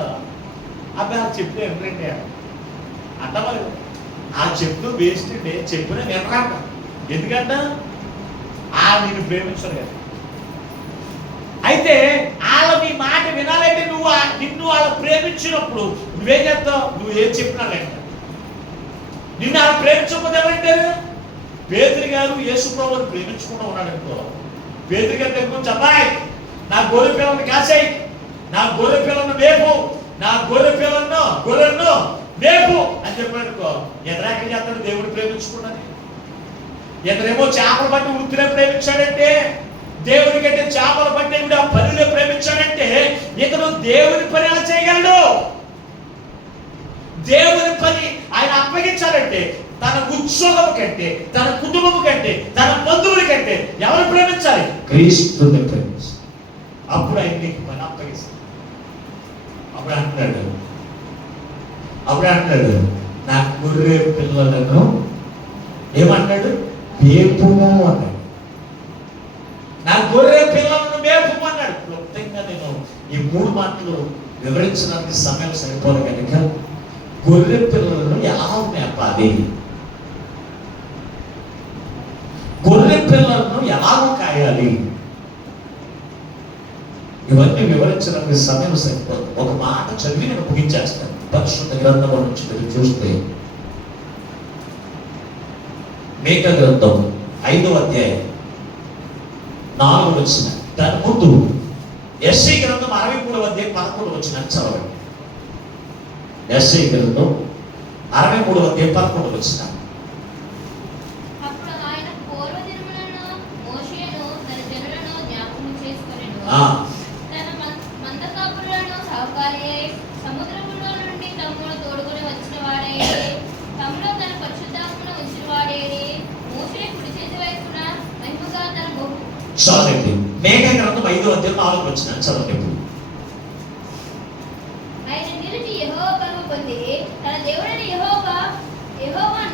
అబ్బాయి ఆ చెప్తే ఎవరండి అంట. మరి ఆ చెప్తూ వేస్ట్ అండి, చెప్పిన వినరాక. ఎందుకంట? నేను ప్రేమించను కదా. అయితే వాళ్ళ నీ మాట వినాలంటే నిన్ను వాళ్ళ ప్రేమించినప్పుడు నువ్వేం చేస్తావు? నువ్వు ఏం చెప్పినా లేక నిన్ను వాళ్ళు ప్రేమించకపోతే ఎవరంటారు? పేతురు గారు యేసు ప్రభువుని ప్రేమించకుండా ఉన్నాడు అనుకో. పేతురు గారి దగ్గర నుంచి, అబ్బాయి నా గొర్రె పిల్లలను కాసేయి, నా గొర్రె పిల్లలను వేపు, నా గొర్రెలను వేపు అని చెప్పాడు అనుకో. ఎదురాకం చేస్తాడు దేవుడు ప్రేమించుకున్నది. ఇతనేమో చేపలు పట్టి వృత్తినే ప్రేమించాడంటే, దేవుని కంటే చేపలు పట్టి కూడా పనిలో ప్రేమించాడంటే, ఇతను దేవుని పని ఎలా చేయగలడు? దేవుని పని ఆయన అప్పగించాలంటే తన ఉద్యోగం కంటే, తన కుటుంబం కంటే, తన బంధువుల కంటే ఎవరు ప్రేమించాలి? క్రీస్తుని ప్రేమించాలి. అప్పుడు ఆయన నీకు పని అప్పగిస్తాడు. అప్పుడు అంటున్నాడు నా గొర్రె పిల్లలను ఏమంటాడు? వేపుము అన్నాడు. నా గొర్రె పిల్లలను వేపుము అన్నాడు. క్లుప్తంగా నేను ఈ 3 మాటలు వివరించడానికి సమయం సరిపోదు కనుక, గొర్రె పిల్లలను ఎలా మేపాలి, గొర్రె పిల్లలను ఎలా కాయాలి, ఇవన్నీ వివరించడానికి సమయం సరిపోదు. ఒక మాట చదివి నేను ముగించేస్తాను. పరిశుద్ధ గ్రంథం నుంచి మీరు చూస్తే మీకా గ్రంథం 5వ అధ్యాయం 4వ వచనం. దాని ముందు యెషయా గ్రంథం 63వ అధ్యాయం 11వ వచనం చదవండి. యెషయా గ్రంథం 63వ అధ్యాయం 11వ వచనం. అప్పుడు ఆయన పూర్వదినములను మోషేను తన జనులను జ్ఞాపకం చేసుకొనెను. తన మందకాపురులను సహకారియై సముద్రములో నుండి తమ్ముడు తోడుకొని వచ్చిన వాడైతే తమ్ముడు తన పరిశుద్ధాత్మను ఉంచిన వాడేది మోషే కుడి చేతి వైపున మహిమగా తన చదవండి. మేఘ గ్రంథం 5వ అధ్యాయం 4వ వచనం చదవండి. ఇప్పుడు ఆయన నిలిచి యెహోవా కరువు పొంది తన దేవుడైన యెహోవా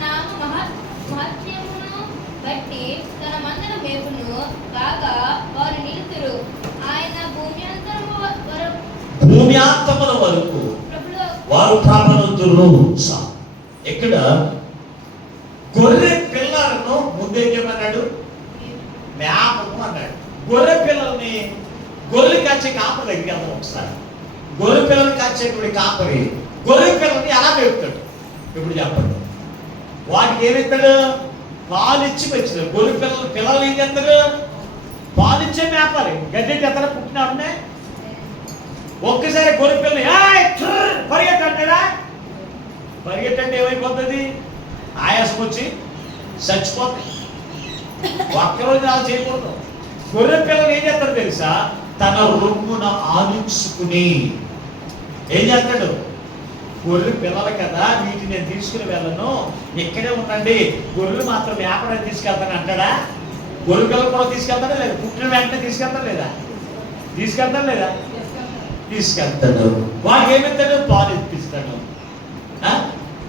నామ మహత్యమును బట్టి తన మందను మేపును కాగా వారు నిలుతురు. ఆయన భూమ్యాంతముల వరకు వారు ప్రాణులు. ఇక్కడ గొర్రె పిల్లలను ముందేమన్నాడు? మేపము అన్నాడు. గొర్రె పిల్లల్ని గొర్రెలు కాచే కాపరి దగ్గరికి వెళ్దాం ఒకసారి. గొర్రె పిల్లల్ని కాచేటువంటి కాపరి గొర్రె పిల్లల్ని ఎలా మేపుతాడు ఇప్పుడు చెప్పండి. వాటికి ఏమిస్తాడు? పాలు ఇచ్చి పెంచుతాడు. గొర్రె పిల్లలు ఏం చేస్తాడు? పాలు ఇచ్చే మేపాలి. గడ్డెట్టి ఎత్తన పుట్టినాడునే ఒక్కసారి గొర్రె పిల్లని పరిగెట్టంటాడా? పరిగెట్టంటే ఏమైపోతుంది? ఆయాసం వచ్చి చచ్చిపోతాయి. ఒక్కరోజు అలా చేయకూడదు. గొర్రె పిల్లలు ఏం చేస్తాడు తెలుసా? తన రొమ్మున ఆనించుకుని ఏం చేస్తాడు? గొర్రె పిల్లలు కదా, వీటిని నేను తీసుకుని వెళ్ళను, ఇక్కడే ఉండండి, గొర్రెలు మాత్రం వ్యాపారం తీసుకెళ్తాను అంటాడా? గొర్రె పిల్లలు కూడా తీసుకెళ్తాడా లేదా? పుట్టిన వెంటనే తీసుకెళ్తాడు లేదా? తీసుకెళ్తాడు లేదా? తీసుకెళ్తాడు. వాడికి ఏమిస్తాడు? పాలు ఇప్పిస్తాడు.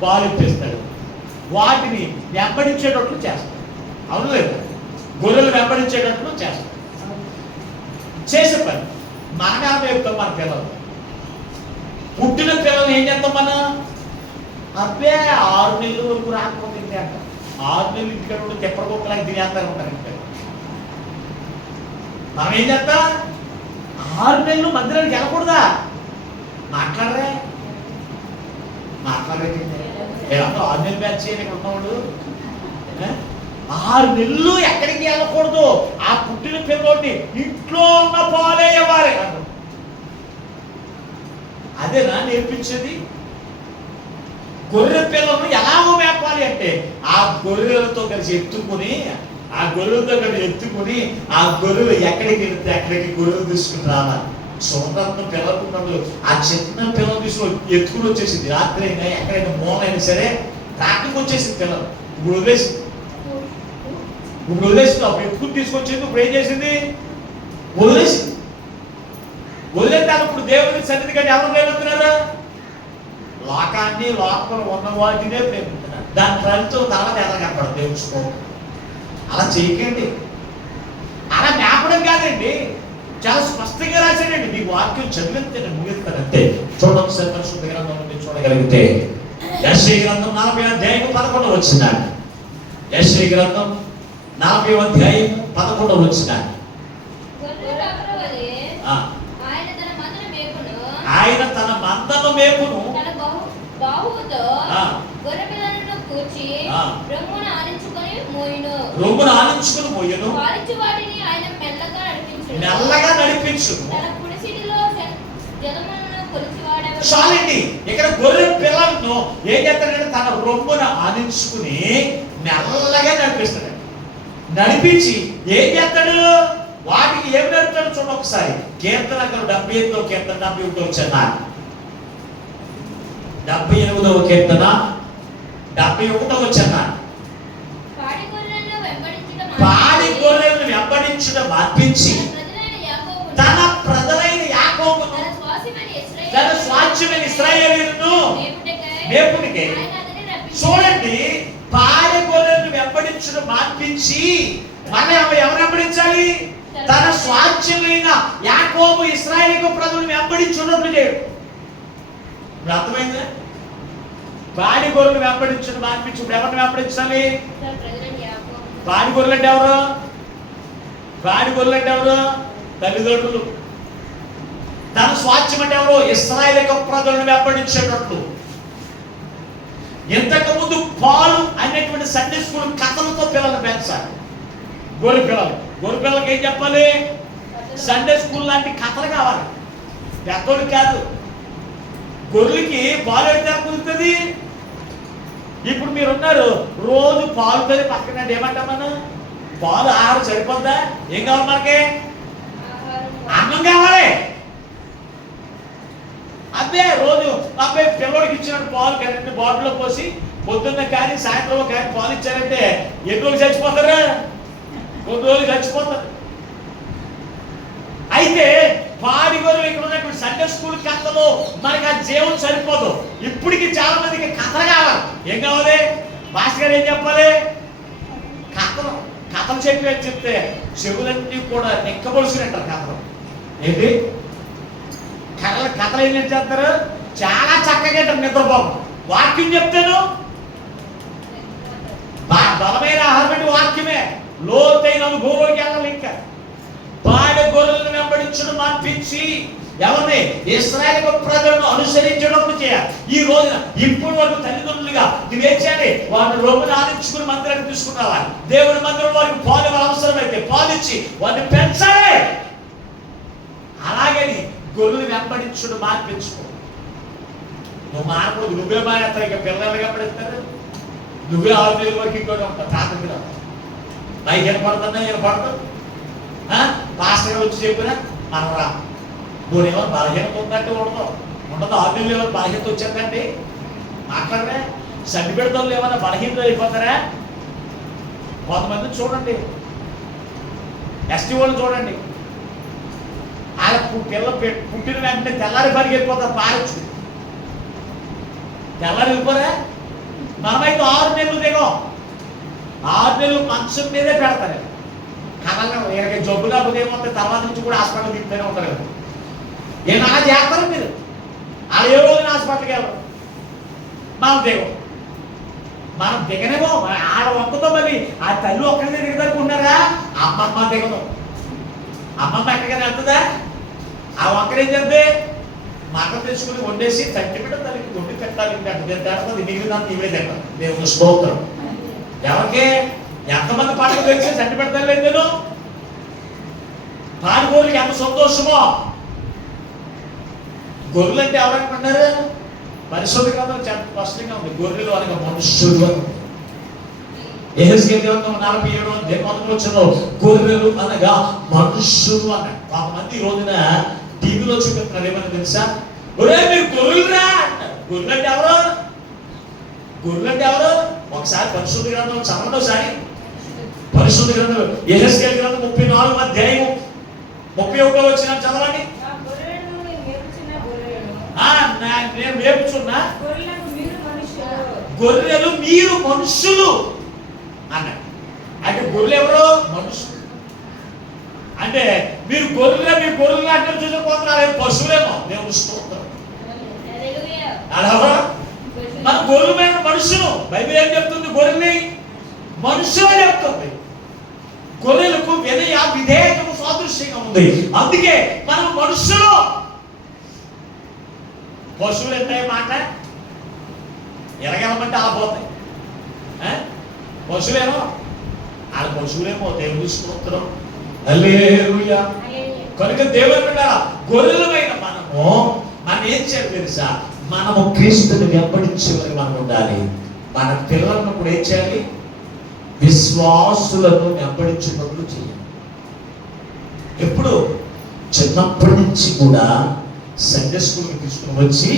పాలు ఇప్పిస్తాడు. వాటిని వెంబడించేటట్లు చేస్తాడు. అవును లేదా? గొర్రెలు వెంబడించేటట్లు చేస్తాడు. చేసే పని మనమే చెప్తాం. మన పిల్లలు పుట్టిన పిల్లలు ఏం చేస్తాం మనం? అబ్బే 6 నెలల వరకు రాకపోతే ఇంతే అంట. 6 నెలలు ఇంటికాడ ఉంటే తెప్పకొక్కలాగా తినేస్తారు ఉంటారు. ఇంటికాడ మనం ఏం చేస్తాం? 6 నెలలు మందిరానికి వెళ్ళకూడదా? మాట్లాడరే 6 నెలలు బ్యాచ్ చేయాలి ఇక్కడ ఉన్నవాడు. 6 నెలలు ఎక్కడికి వెళ్ళకూడదు. ఆ పుట్టిన పిల్లోడిని ఇంట్లో ఉన్న పాలే ఇవ్వాలి. అదేనా నేర్పించేది? గొర్రె పిల్లలను ఎలాగో మేపాలి అంటే ఆ గొర్రెలతో కలిసి ఎత్తుకుని ఆ గొర్రెలు ఎక్కడికి వెళ్తే అక్కడికి గొర్రెలు తీసుకుని రావాలి. సోదరులు పిల్లలు ఆ చిన్న పిల్లలు తీసుకుని ఎత్తుకుని వచ్చేసింది. రాత్రి అయినా ఎక్కడైనా మూలైనా సరే రాత్రికి వచ్చేసింది. పిల్లలు ఇప్పుడు వదిలేసింది. అప్పుడు ఎత్తుకుని తీసుకొచ్చింది. ఇప్పుడు ఏం చేసింది? వదిలేసింది. వదిలేదాకా ఇప్పుడు దేవుని సన్నిధి కంటే ఎవరు ప్రేమిస్తున్నారా? లోకాన్ని, లోకంలో ఉన్న వాటినే ప్రేమిస్తున్నారు. దాని ఫలితం తర్వాత ఎలా కనపడదు? తెలుసుకో. అలా చేయకండి. అలా మేపడం కాదండి. చాలా స్పష్టంగా రాశాడండి. మీ వాక్యం చదివితే ముగిస్తానంతే. చూడండి సార్, పరిశుద్ధ గ్రంథం నుండి చూడగలిగితే యెషయా గ్రంథం 40వ అధ్యాయం 11వ వచనం. యెషయా గ్రంథం 40వ అధ్యాయం 11వ వచనం. ఆయన తన మందను మేపును బాహువుతో గొర్రె పిల్లలను కూర్చి రొమ్మున ఆనించుకొని మోయును. పాలించు వాటిని ఆయన మెల్లగా నడిపించు. తన కుడి సిడిలో జలములను కొలిచేవాడెవడు? చాలండి. ఇక్కడ గొర్రె పిల్లలను ఏం చేస్తాడంటే తన రొమ్మున ఆనించుకుని మెల్లగా నడిపిస్తాడు. నడిపించి ఏం చేస్తాడు? వాటికి ఏం నడుపుతాడు చూడండి ఒకసారి. కీర్తన 78వ కీర్తన 71వ వచనం. 78వ కీర్తన 71వ వచనం. పాడి గొర్రెలను వెంబడించడం మాన్పించి తన ప్రజలైన యాకోబును తన స్వాస్థ్యమైన ఇశ్రాయేలును మేపునికై. చూడండి, పాడి గొర్రెలను వెంబడించడం మాన్పించి మనం ఎవరు వెంబడించాలి? తన స్వాస్థ్యమైన యాకోబు ఇశ్రాయేలు ప్రజలను వెంబడించున్నట్లు చేయడు. అర్థమైందా? పాడి గొర్రెలు వెంబడించడం మాన్పించి ఇప్పుడు ఎవరిని వెంబడించాలి? పాడి గొర్రెలు అంటే ఎవరు? తల్లిదండ్రులు. తన స్వాస్థ్యం అంటే ఎవరు? ఇశ్రాయేలు ప్రజలను వెంబడించేటట్లు. ఇంతకు ముందు పాలు అనేటువంటి సండే స్కూల్ కథలతో పిల్లలు పెంచాలి. గొర్రె పిల్లలకి ఏం చెప్పాలి? సండే స్కూల్ లాంటి కథలు కావాలి. పెద్దోడు కాదు. గొర్రెలకి పాలు ఎడితే కుదురుతుంది. ఇప్పుడు మీరు ఉన్నారు, రోజు పాలుతో పక్కన ఏమంటాం మనం? పాలు ఆహారం సరిపోద్దా? ఏం కావాలి మనకి? అన్నం కావాలి. అదే రోజు అబ్బాయి పిల్లడికి ఇచ్చిన పాలు కరెంట్ బాటిల్లో పోసి పొద్దున్న కానీ సాయంత్రం కానీ పాలు ఇచ్చారంటే ఎన్ని రోజులు చచ్చిపోతారా? కొన్ని రోజులు చచ్చిపోతారు. అయితే పాడి గొర్రెలు ఇక్కడ ఉన్నటువంటి సండే స్కూల్ కథలో మనకి ఆ జీవం సరిపోదు. ఇప్పటికి చాలా మందికి కథలు కావాలి. ఏం కావాలి? మాస్టర్ గారు ఏం చెప్పాలి? కథలు కథలు చెప్తే చెవులన్నీ కూడా నెక్కబడుచుకుంటారు. కథలు ఏంటి? కథలు ఏం చేస్తారు? చాలా చక్కగా నిద్రపోము. వాక్యం చెప్తాను, బలమైన ఆహారం అంటే వాక్యమే. లోతైన అనుభవంలోకి వెళ్ళాలి. ఇంకా పాడి గొర్రెలను వెంబడించడం మాన్పించి ఎవరిని? ఇశ్రాయేలు ప్రజలను అనుసరించడం చేయాలి. ఈ రోజున ఇప్పుడు వరకు తల్లిదండ్రులుగా నువ్వేం చేయాలి? వారిని రొమ్మును ఆడించుకుని మందిరాన్ని తీసుకురావాలి. దేవుని మందిరం వారికి పాలు అవసరమైతే పాలిచ్చి వారిని పెంచాలి. అలాగని గొర్రెలు వెంబడించడం మార్పించుకో. నువ్వు మారకూడదు. నువ్వే మారేస్తావు. ఇక పిల్లలు వెంబడిస్తారు. నువ్వే 6 నెలల వరకు ఇంకోటి ఉంటావు. ప్రాథమిక పైకి ఏర్పడుతున్నా ఏర్పడతావు. పాస్టర్ వచ్చి చెప్పినా మనం రా. నువ్వేమో బలహీనత ఉందంటే ఉండదు. 6 నెలలు ఏమైనా బలహీనత వచ్చారంటే మాట్లాడరా. సర్ది పెడతాం ఏమన్నా బలహీనత అయిపోతారా? కొంతమంది చూడండి, ఎస్టీ వాళ్ళు చూడండి, వాళ్ళ పిల్ల పుట్టిన వెంటనే తెల్లారి పనికి వెళ్ళిపోతారు. పారచ్చు తెల్లారి వెళ్ళిపోరా. మనమైతే 6 నెలలు దిగం. 6 నెలలు మంచం మీదే పెడతారు. కథగా జబ్బు లేకపోతే ఏమవుతుంది? తర్వాత నుంచి కూడా హాస్పిటల్ తిప్పుతూనే ఉంటారు కదా. ఏమన్నా చేస్తారు మీరు? వాళ్ళు ఏ రోజున హాస్పిటల్కి వెళ్ళరు. మనం దిగం. మనం దిగనేమో. ఆడ ఒక్కతో మరి ఆ తల్లి ఒక్కరినే దిగదనుకుంటున్నారా? అమ్మమ్మ దిగదు. అమ్మమ్మ ఎక్కడికైనా వెళ్తుందా? ఆ ఒక్కడేం చేద్దే? మటం తెచ్చుకుని వండేసి చట్టిపెట్ట తల్లికి వండి పెట్టాలి. తింటాడుతుంది. మిగిలినంత ఇవే తింటారు. దేవుని స్తోత్రం. ఎవరికి ఎంతమంది పండుగ తెచ్చి చట్టి పెడతలేదు? నేను పాడి గొర్రెలకి ఎంత సంతోషమో. గొర్రెలు అంటే ఎవరనుకుంటున్నారు? పరిశోధన గ్రంథం చాలా స్పష్టంగా ఉంది. గొర్రెలు అనగా మనుష్యులు. యెహెజ్కేలు గ్రంథం 47:1 గొర్రెలు అనగా మనుష్యులు అన్నాడు. కొంతమంది ఈ రోజున టీవీలో చూపిస్తున్నారు. ఏమన్నా తెలుసా? ఒరే మీరు గొర్రెలురా అంటారు. గొర్రెలు అంటే ఎవరు? గొర్రెలు అంటే ఎవరు? ఒకసారి పరిశుద్ధ గ్రంథం చదవండి. ఒకసారి పరిశుద్ధ గ్రంథం యెహెజ్కేలు గ్రంథం 34:31 చదవండి. నేను వేపుచున్నా గొర్రెలు మీరు మనుషులు అన్నాడు. అంటే గొర్రెలు ఎవరు? మనుషులు. అంటే మీరు గొర్రెలు అంటే చూసుకోపోతున్నారు. పశువులేమో. దేవుని స్తోత్రం. అలా మన గొర్రెలు మీద మనుషులు. బైబిల్ ఏం చెప్తుంది? గొర్రెల్ని మనుషులు చెప్తుంది. గొర్రెలకు వినయ విధేయతము సాదృశ్యంగా ఉంది. అందుకే మనం మనుషులు. పశువులు ఎంత మాట ఎరగలమంటే అలా పోతాయి. పశువులేమో వాళ్ళ పశువులేమో. దేవుని స్తోత్రం. హల్లెలూయా. కనుక దేవుని బిడ్డ గొర్రెలమైన మనం ఏం చేయాలి తెలుసా? మనము క్రీస్తుని వెంబడించే మనం ఉండాలి. మన పిల్లలను కూడా ఏం చేయాలి? విశ్వాసులను వెంబడించినట్లు చేయాలి. ఎప్పుడు? చిన్నప్పటి నుంచి కూడా సండే స్కూల్కి తీసుకుని వచ్చి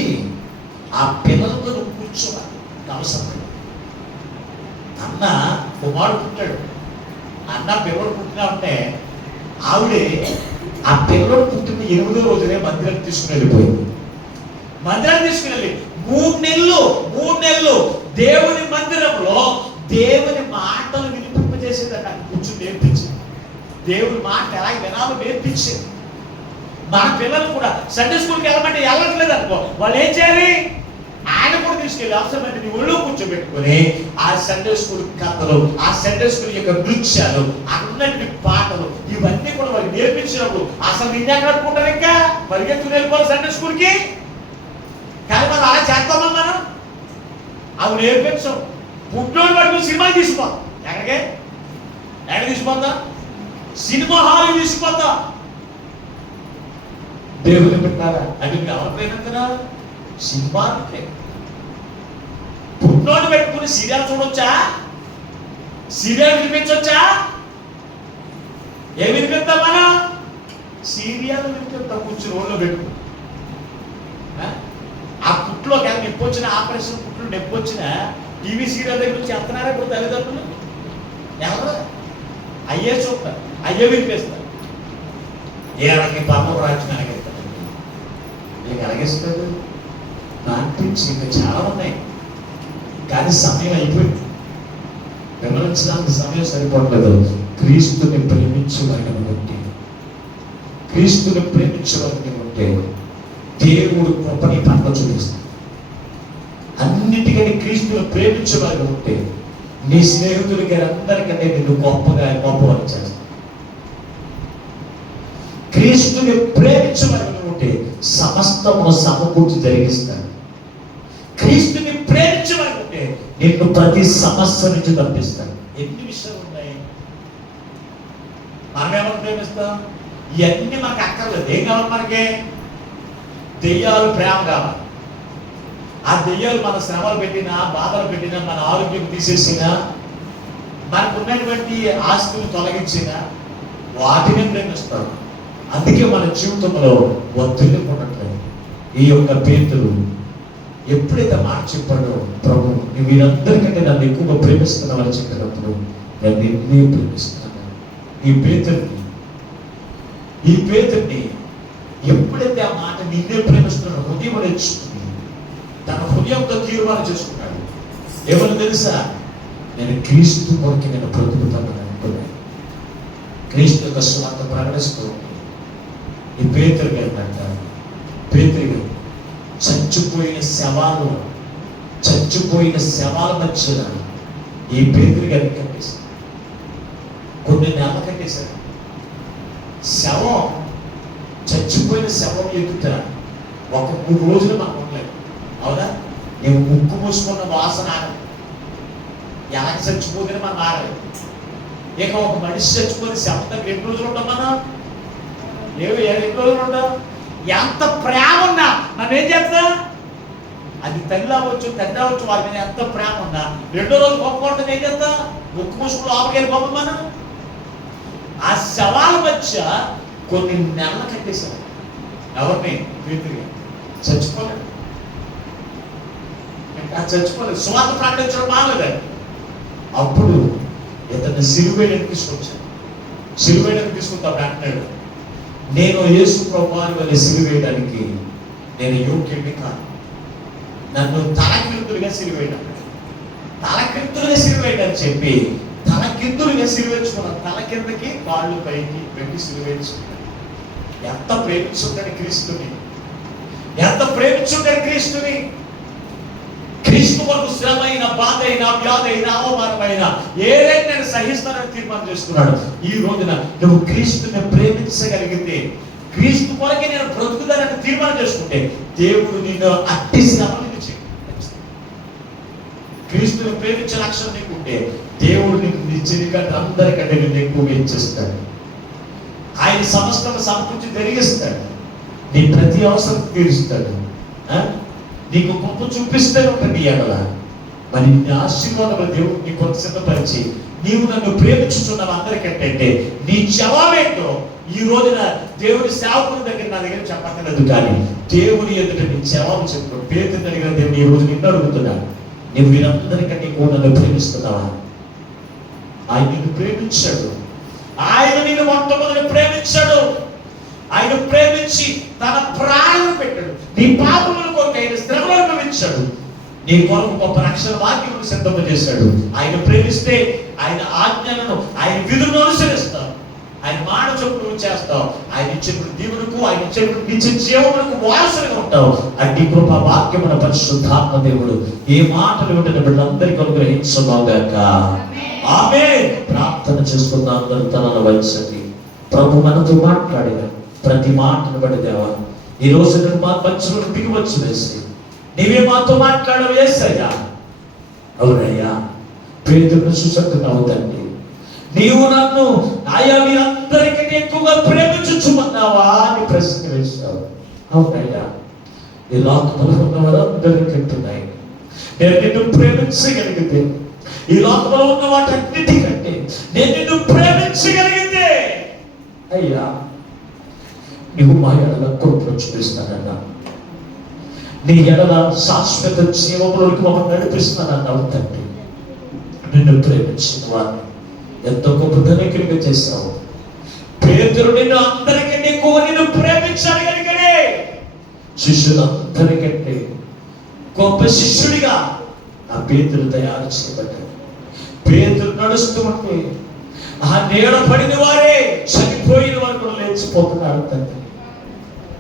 ఆ పిల్లలతో కూర్చోవాలి. అవసరం. అన్న కుమారుడు పుట్టాడు. అన్న పిల్లడు పుట్టినా ఉంటే ఆవిడే ఆ పిల్లడు పుట్టిన 8వ రోజునే మందిరాన్ని తీసుకుని వెళ్ళిపోయింది. మందిరాన్ని తీసుకుని వెళ్ళి 3 నెలలు దేవుని మందిరంలో దేవుని మాటలు వినిపింపజేసేది. నాకు కూర్చుని నేర్పించింది. దేవుని మాట ఎలా వినాలో నేర్పించింది. మన పిల్లలు కూడా సండే స్కూల్కి వెళ్ళమంటే వెళ్ళట్లేదు అనుకో. వాళ్ళు ఏం చేయాలి? ఆయన కూడా తీసుకెళ్ళి అవసరమైతే నీ ఒళ్ళో కూర్చోబెట్టుకొని ఆ సండే స్కూల్ కథలు, ఆ సండే స్కూల్ యొక్క నృత్యాలు, అన్నింటి పాటలు ఇవన్నీ కూడా వాళ్ళు నేర్పించినప్పుడు అసలు నిన్నే కట్టుకుంటారు. ఇంకా పరిగెత్తుకుని వెళ్ళిపోవాలి సండే స్కూల్కి. కానీ మనం అలా చేస్తామా? మనం అవి నేర్పించాం. పుట్టినోడు పట్టుకుని సినిమా తీసిపోతాం. ఎక్కడ తీసుకుపోతాం? Cinema hall తీసుకుపోతాం. దేవుని పెట్టారా అంటే ఎవరు ప్రేమిస్తున్నారు? సింహానికి. పుట్టినోడు పెట్టుకుని సీరియల్ చూడొచ్చా? సీరియల్ వినిపించొచ్చా? ఏం వినిపిస్తాం మనం? సీరియల్ వినిపిస్తాం కూర్చుని రోడ్లో పెట్టుకుని. ఆ పుట్లో నొప్పి వచ్చిన, ఆపరేషన్ పుట్లు నొప్పి వచ్చిన టీవీ సీరియల్ దగ్గర నుంచి చెప్తున్నారా ఇప్పుడు తల్లిదండ్రులు? ఎవరు? అయ్యే చూస్తారు, అయ్యే వినిపిస్తారు. ఏళ్ళకి పర్వం రాజ్యం అలగిస్తారు. మీకు అలగిస్తారు అనిపించి ఇంకా చాలా ఉన్నాయి, కానీ సమయం అయిపోయింది. వివరించడానికి సమయం సరిపోవట్లేదు. క్రీస్తుని ప్రేమించడానికి బట్టి, క్రీస్తుని ప్రేమించడానికి ఉంటే దేవుడు కృపని పట్ల చూపిస్తాడు. అన్నిటికీ క్రీస్తుని ప్రేమించడానికి ఉంటే నీ స్నేహితులకి అందరికంటే నిన్ను గొప్పవారు చేస్తాడు. క్రీస్తుని ప్రేమించడానికి ఉంటే సమస్తము సమకూర్చి జరిగిస్తాడు. క్రీస్తుని ప్రేమించడానికి ఉంటే నిన్ను ప్రతి సమస్య నుంచి తప్పిస్తాడు. ఎన్ని విషయాలు ఉన్నాయి. మనమేమో ప్రేమిస్తాం, ఇవన్నీ మనకు అక్కర్లేదు. ఏం కావాలి మనకి? దెయ్యాలు ప్రేమ కావాలి. ఆ దెయ్యాలు మన శ్రమలు పెట్టినా, బాధలు పెట్టినా, మన ఆరోగ్యం తీసేసినా, మనకు ఉన్నటువంటి ఆస్తులు తొలగించినా వాటిని ప్రేమిస్తాం. అందుకే మన జీవితంలో ఒత్తిడి ఉండట్లేదు. ఈ యొక్క పేతురు ఎప్పుడైతే మాట చెప్పాడో, ప్రభు నువ్వు వీరందరికంటే నన్ను ఎక్కువగా ప్రేమిస్తున్నావని చెప్పినప్పుడు నేను నిన్నే ప్రేమిస్తున్నాను. ఈ పేతుర్ని ఎప్పుడైతే ఆ మాట నిన్నే ప్రేమిస్తున్నాడో హృదయం నేర్చుకుని తన హృదయంతో తీర్మానం చేసుకున్నాడు. ఎవరు తెలుసా? నేను క్రీస్తు కొరకు నేను బ్రతుకుతాను అనుకున్నాను. క్రీస్తు యొక్క స్వార్థ ప్రకటిస్తూ ఈ పేతురు గారినంట, పేతురు చచ్చిపోయిన శవాల మధ్యన ఈ పేతురు గారిని కట్టేశారు. కొన్ని నెలలు కట్టేశారు. చచ్చిపోయిన శవం ఎదుట ఒక 3 రోజులు మనం ఉండలేదు. అవునా? నేను ముక్కు మూసుకున్న వాసన ఎలా చచ్చిపోతే మనం ఆడలేదు. ఇక ఒక మనిషి చచ్చిపోతే శవం దగ్గర 2 రోజులు ఉంటాం మనం. 2 రోజులు ఉంటాం. ఎంత ప్రేమ ఉన్నా మనం ఏం చేస్తా? అది తల్లి అవ్వచ్చు, తండ్రి అవ్వచ్చు, వారి మీద ఎంత ప్రేమ ఉన్నా 2వ రోజు గొప్ప ఏం చేస్తా? ముక్కు మూసుకుని లోపలికి వెళ్ళిపోతాం మనం. ఆ శవాల మధ్య కొన్ని నెలలు కట్టేశారు. ఎవరిని? పేతురుగా. చచ్చిపోలేదు. స్వార్థ ప్రకటించడం బాగలేదు. అప్పుడు ఇతన్ని సిలువేయడానికి తీసుకొచ్చాను. సిలువేయడానికి తీసుకుంటాడు. అంటాడు, నేను యేసు ప్రభువాని వలె సిలువేయడానికి నేను యోగ్యుడిని కాదు. నన్ను తలకిందులుగా సిలువేయడం, తలకిందులుగా సిలువేయడని చెప్పి తలకిందులుగా సిలువేసుకున్నాను. తల కిందకి కాళ్ళు పైకి పెట్టి సిలువేసుకున్నాను. ఎంత ప్రేమించుంటాడు క్రీస్తుని, ఎంత ప్రేమించుంటాడు క్రీస్తుని. క్రీస్తు కొరకు శ్రమ అయినా, బాధ అయినా, వ్యాధి అయినా, అవమానమైనా ఏదైనా నేను సహిస్తానని తీర్మానం చేసుకున్నాడు. ఈ రోజున నువ్వు క్రీస్తుని ప్రేమించగలిగితే, క్రీస్తు కొరకే నేను బ్రతుకుతానని తీర్మానం చేసుకుంటే దేవుడు నిన్ను అట్టి శ్రమ నుంచి క్రీస్తుని ప్రేమించే లక్షణం నీకుంటే దేవుడు నిన్ను నిశ్చయంగా అందరికంటే నిన్ను ఎక్కువ ఇచ్చేస్తాడు. ఆయన సమస్తం సమకూర్చి జరిగిస్తాడు. నీ ప్రతి అవసరం తీరుస్తాడు. నీకు గొప్ప చూపిస్తాను ప్రతి ఏడల. మరి నీ ఆశీర్వాదం దేవుడు నీ కొత్త సిద్ధపరిచి నీవు నన్ను ప్రేమించుతున్నావు అందరికంటే నీ జవాబేంటో ఈ రోజున దేవుడి సేవకుల దగ్గర నా దగ్గర చెప్పక్కర్లేదు, కానీ దేవుని ఎదుట నీ జవాబు చెప్పు. పేతురు అడిగిన దేవుడు ఈ రోజు నిన్ను అడుగుతున్నా, నువ్వు వీరందరికంటే కూడా నన్ను ప్రేమిస్తున్నావా? ఆయన నిన్ను ప్రేమించాడు. ఆయన నిన్ను మొట్టమొదటి ప్రేమించాడు. ఆయన ప్రేమించి తన ప్రాణం పెట్టాడు. నీ పాపముల కొరకు ఆయన శ్రమను అనుభవించాడు. నీ కొరకు గొప్ప రక్షణ వాక్యం సిద్ధం చేశాడు. ఆయన ప్రేమిస్తే ఆయన ఆజ్ఞలను, ఆయన విధులను అనుసరిస్తావు. ఆయన మాట చొప్పున చేస్తావు. ఆయన ఇచ్చిన దీవులకు, ఆయన ఇచ్చిన నిత్య జీవములకు వారసులుగా ఉంటావు. అట్టి కృప వాక్యమున పరిశుద్ధాత్మ దేవుడు ఏ మాటలు వింటున్న బిడ్డలందరికీ అనుగ్రహించుగాక. ఆమేన్. ప్రార్థన చేసుకుందాం. అందరూ తనను వయసుకి ప్రభు మనతో మాట్లాడిన ప్రతి మాటను బట్టి దేవా, ఈ రోజు నేను మా మధ్యలో దిగివచ్చు వేసి నీవే మాతో మాట్లాడవు యేసయ్యా. అవునయ్యా, పేతురును చూసట్టున్నావు తండ్రి. నీవు నన్ను ఆయా మీరందరికంటే ఎక్కువగా ప్రేమించుచున్నావా అని ప్రశ్న వేశావు. అవునయ్యా, ఈ లోకంలో ఉన్న వారందరికంటే నేను నిన్ను ప్రేమించగలిగితే, ఈ లోకంలో ఉన్న వాటన్నిటికంటే నేను నిన్ను ప్రేమించగలిగితే అయ్యా నువ్వు మా ఎడల కృపను చూపిస్తానన్నా, నీ ఎడల శాశ్వత జీవంలోకి మమ్మల్ని నడిపిస్తానన్నావు తండ్రి. నిన్ను ప్రేమించిన వారిని ఎంతో గొప్ప ధనికునిగా చేశావు. పేతురు నిన్ను అందరికంటే ఎక్కువ నిన్ను ప్రేమించగలిగాడే. శిష్యులందరికంటే గొప్ప శిష్యుడిగా ఆ పేతురు తయారు చేయబడ్డాడు. పేతురు నడుస్తూ ఉంటే ఆ నీడ పడిన వారే చనిపోయిన వారు కూడా లేచిపోతున్నారు తండ్రి.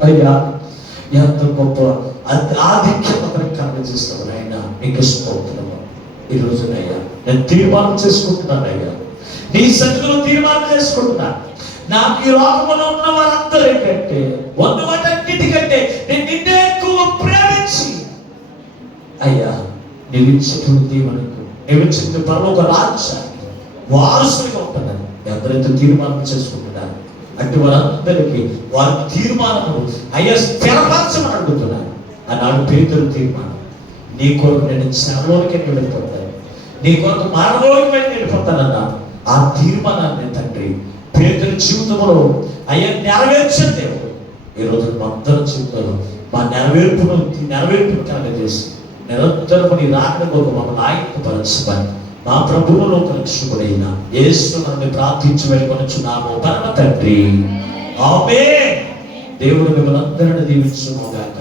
అయ్యా, ఎంత గొప్ప ఆధిక్యం అతనికి కనిపిస్తున్నావు నాయన. నీకు స్తోత్రము. ఈ రోజునయ్యా నేను తీర్మానం చేసుకుంటున్నానయ్యా, నీ సన్నిధిలో తీర్మానం చేసుకుంటున్నా. నాకు ఈ లోకంలో ఉన్న వారందరికంటే ఉన్న వాటన్నిటికంటే నేను నిన్నే ఎక్కువ ప్రేమించి అయ్యా నీవు ఇచ్చినటువంటి దీవెనకు, నీవు ఇచ్చిన పరలోక రాజ్యానికి వారసునిగా ఉంటానని ఎందరైతే తీర్మానం చేసుకుంటున్నాను అటు వారందరికీ వారి తీర్మానము అయ్యా స్థిరపరచమని అడుగుతున్నాను. ఆనాడు పేతురు తీర్మానం, నీ కొరకు నేను శ్రమలోనికి వెళ్ళిపోతాను, నీ కొరకు మరణంలోకి వెళ్ళిపోతానన్నా ఆ తీర్మానాన్ని తండ్రి పేతురు జీవితంలో అయ్యా నెరవేర్చిన దేవుడు ఈ రోజు మా అందరి జీవితంలో మా నెరవేర్పును కలగజేసి నిరంతరము నీ రాకడ కొరకు మమ్మల్ని ఆయుధపరచమని మా ప్రభువులో రక్షకుడైన యేసు నన్ను ప్రార్థించి వెళ్ళుకొనుచున్నాము పరమ తండ్రి. ఆమేన్. దేవుడు మిమ్మల్ని అందరిని దీవించును గాక.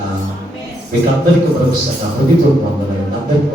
మీకు అందరికీ ప్రొఫెసర్ హృదయపూర్వక వందనాలు. అందరికీ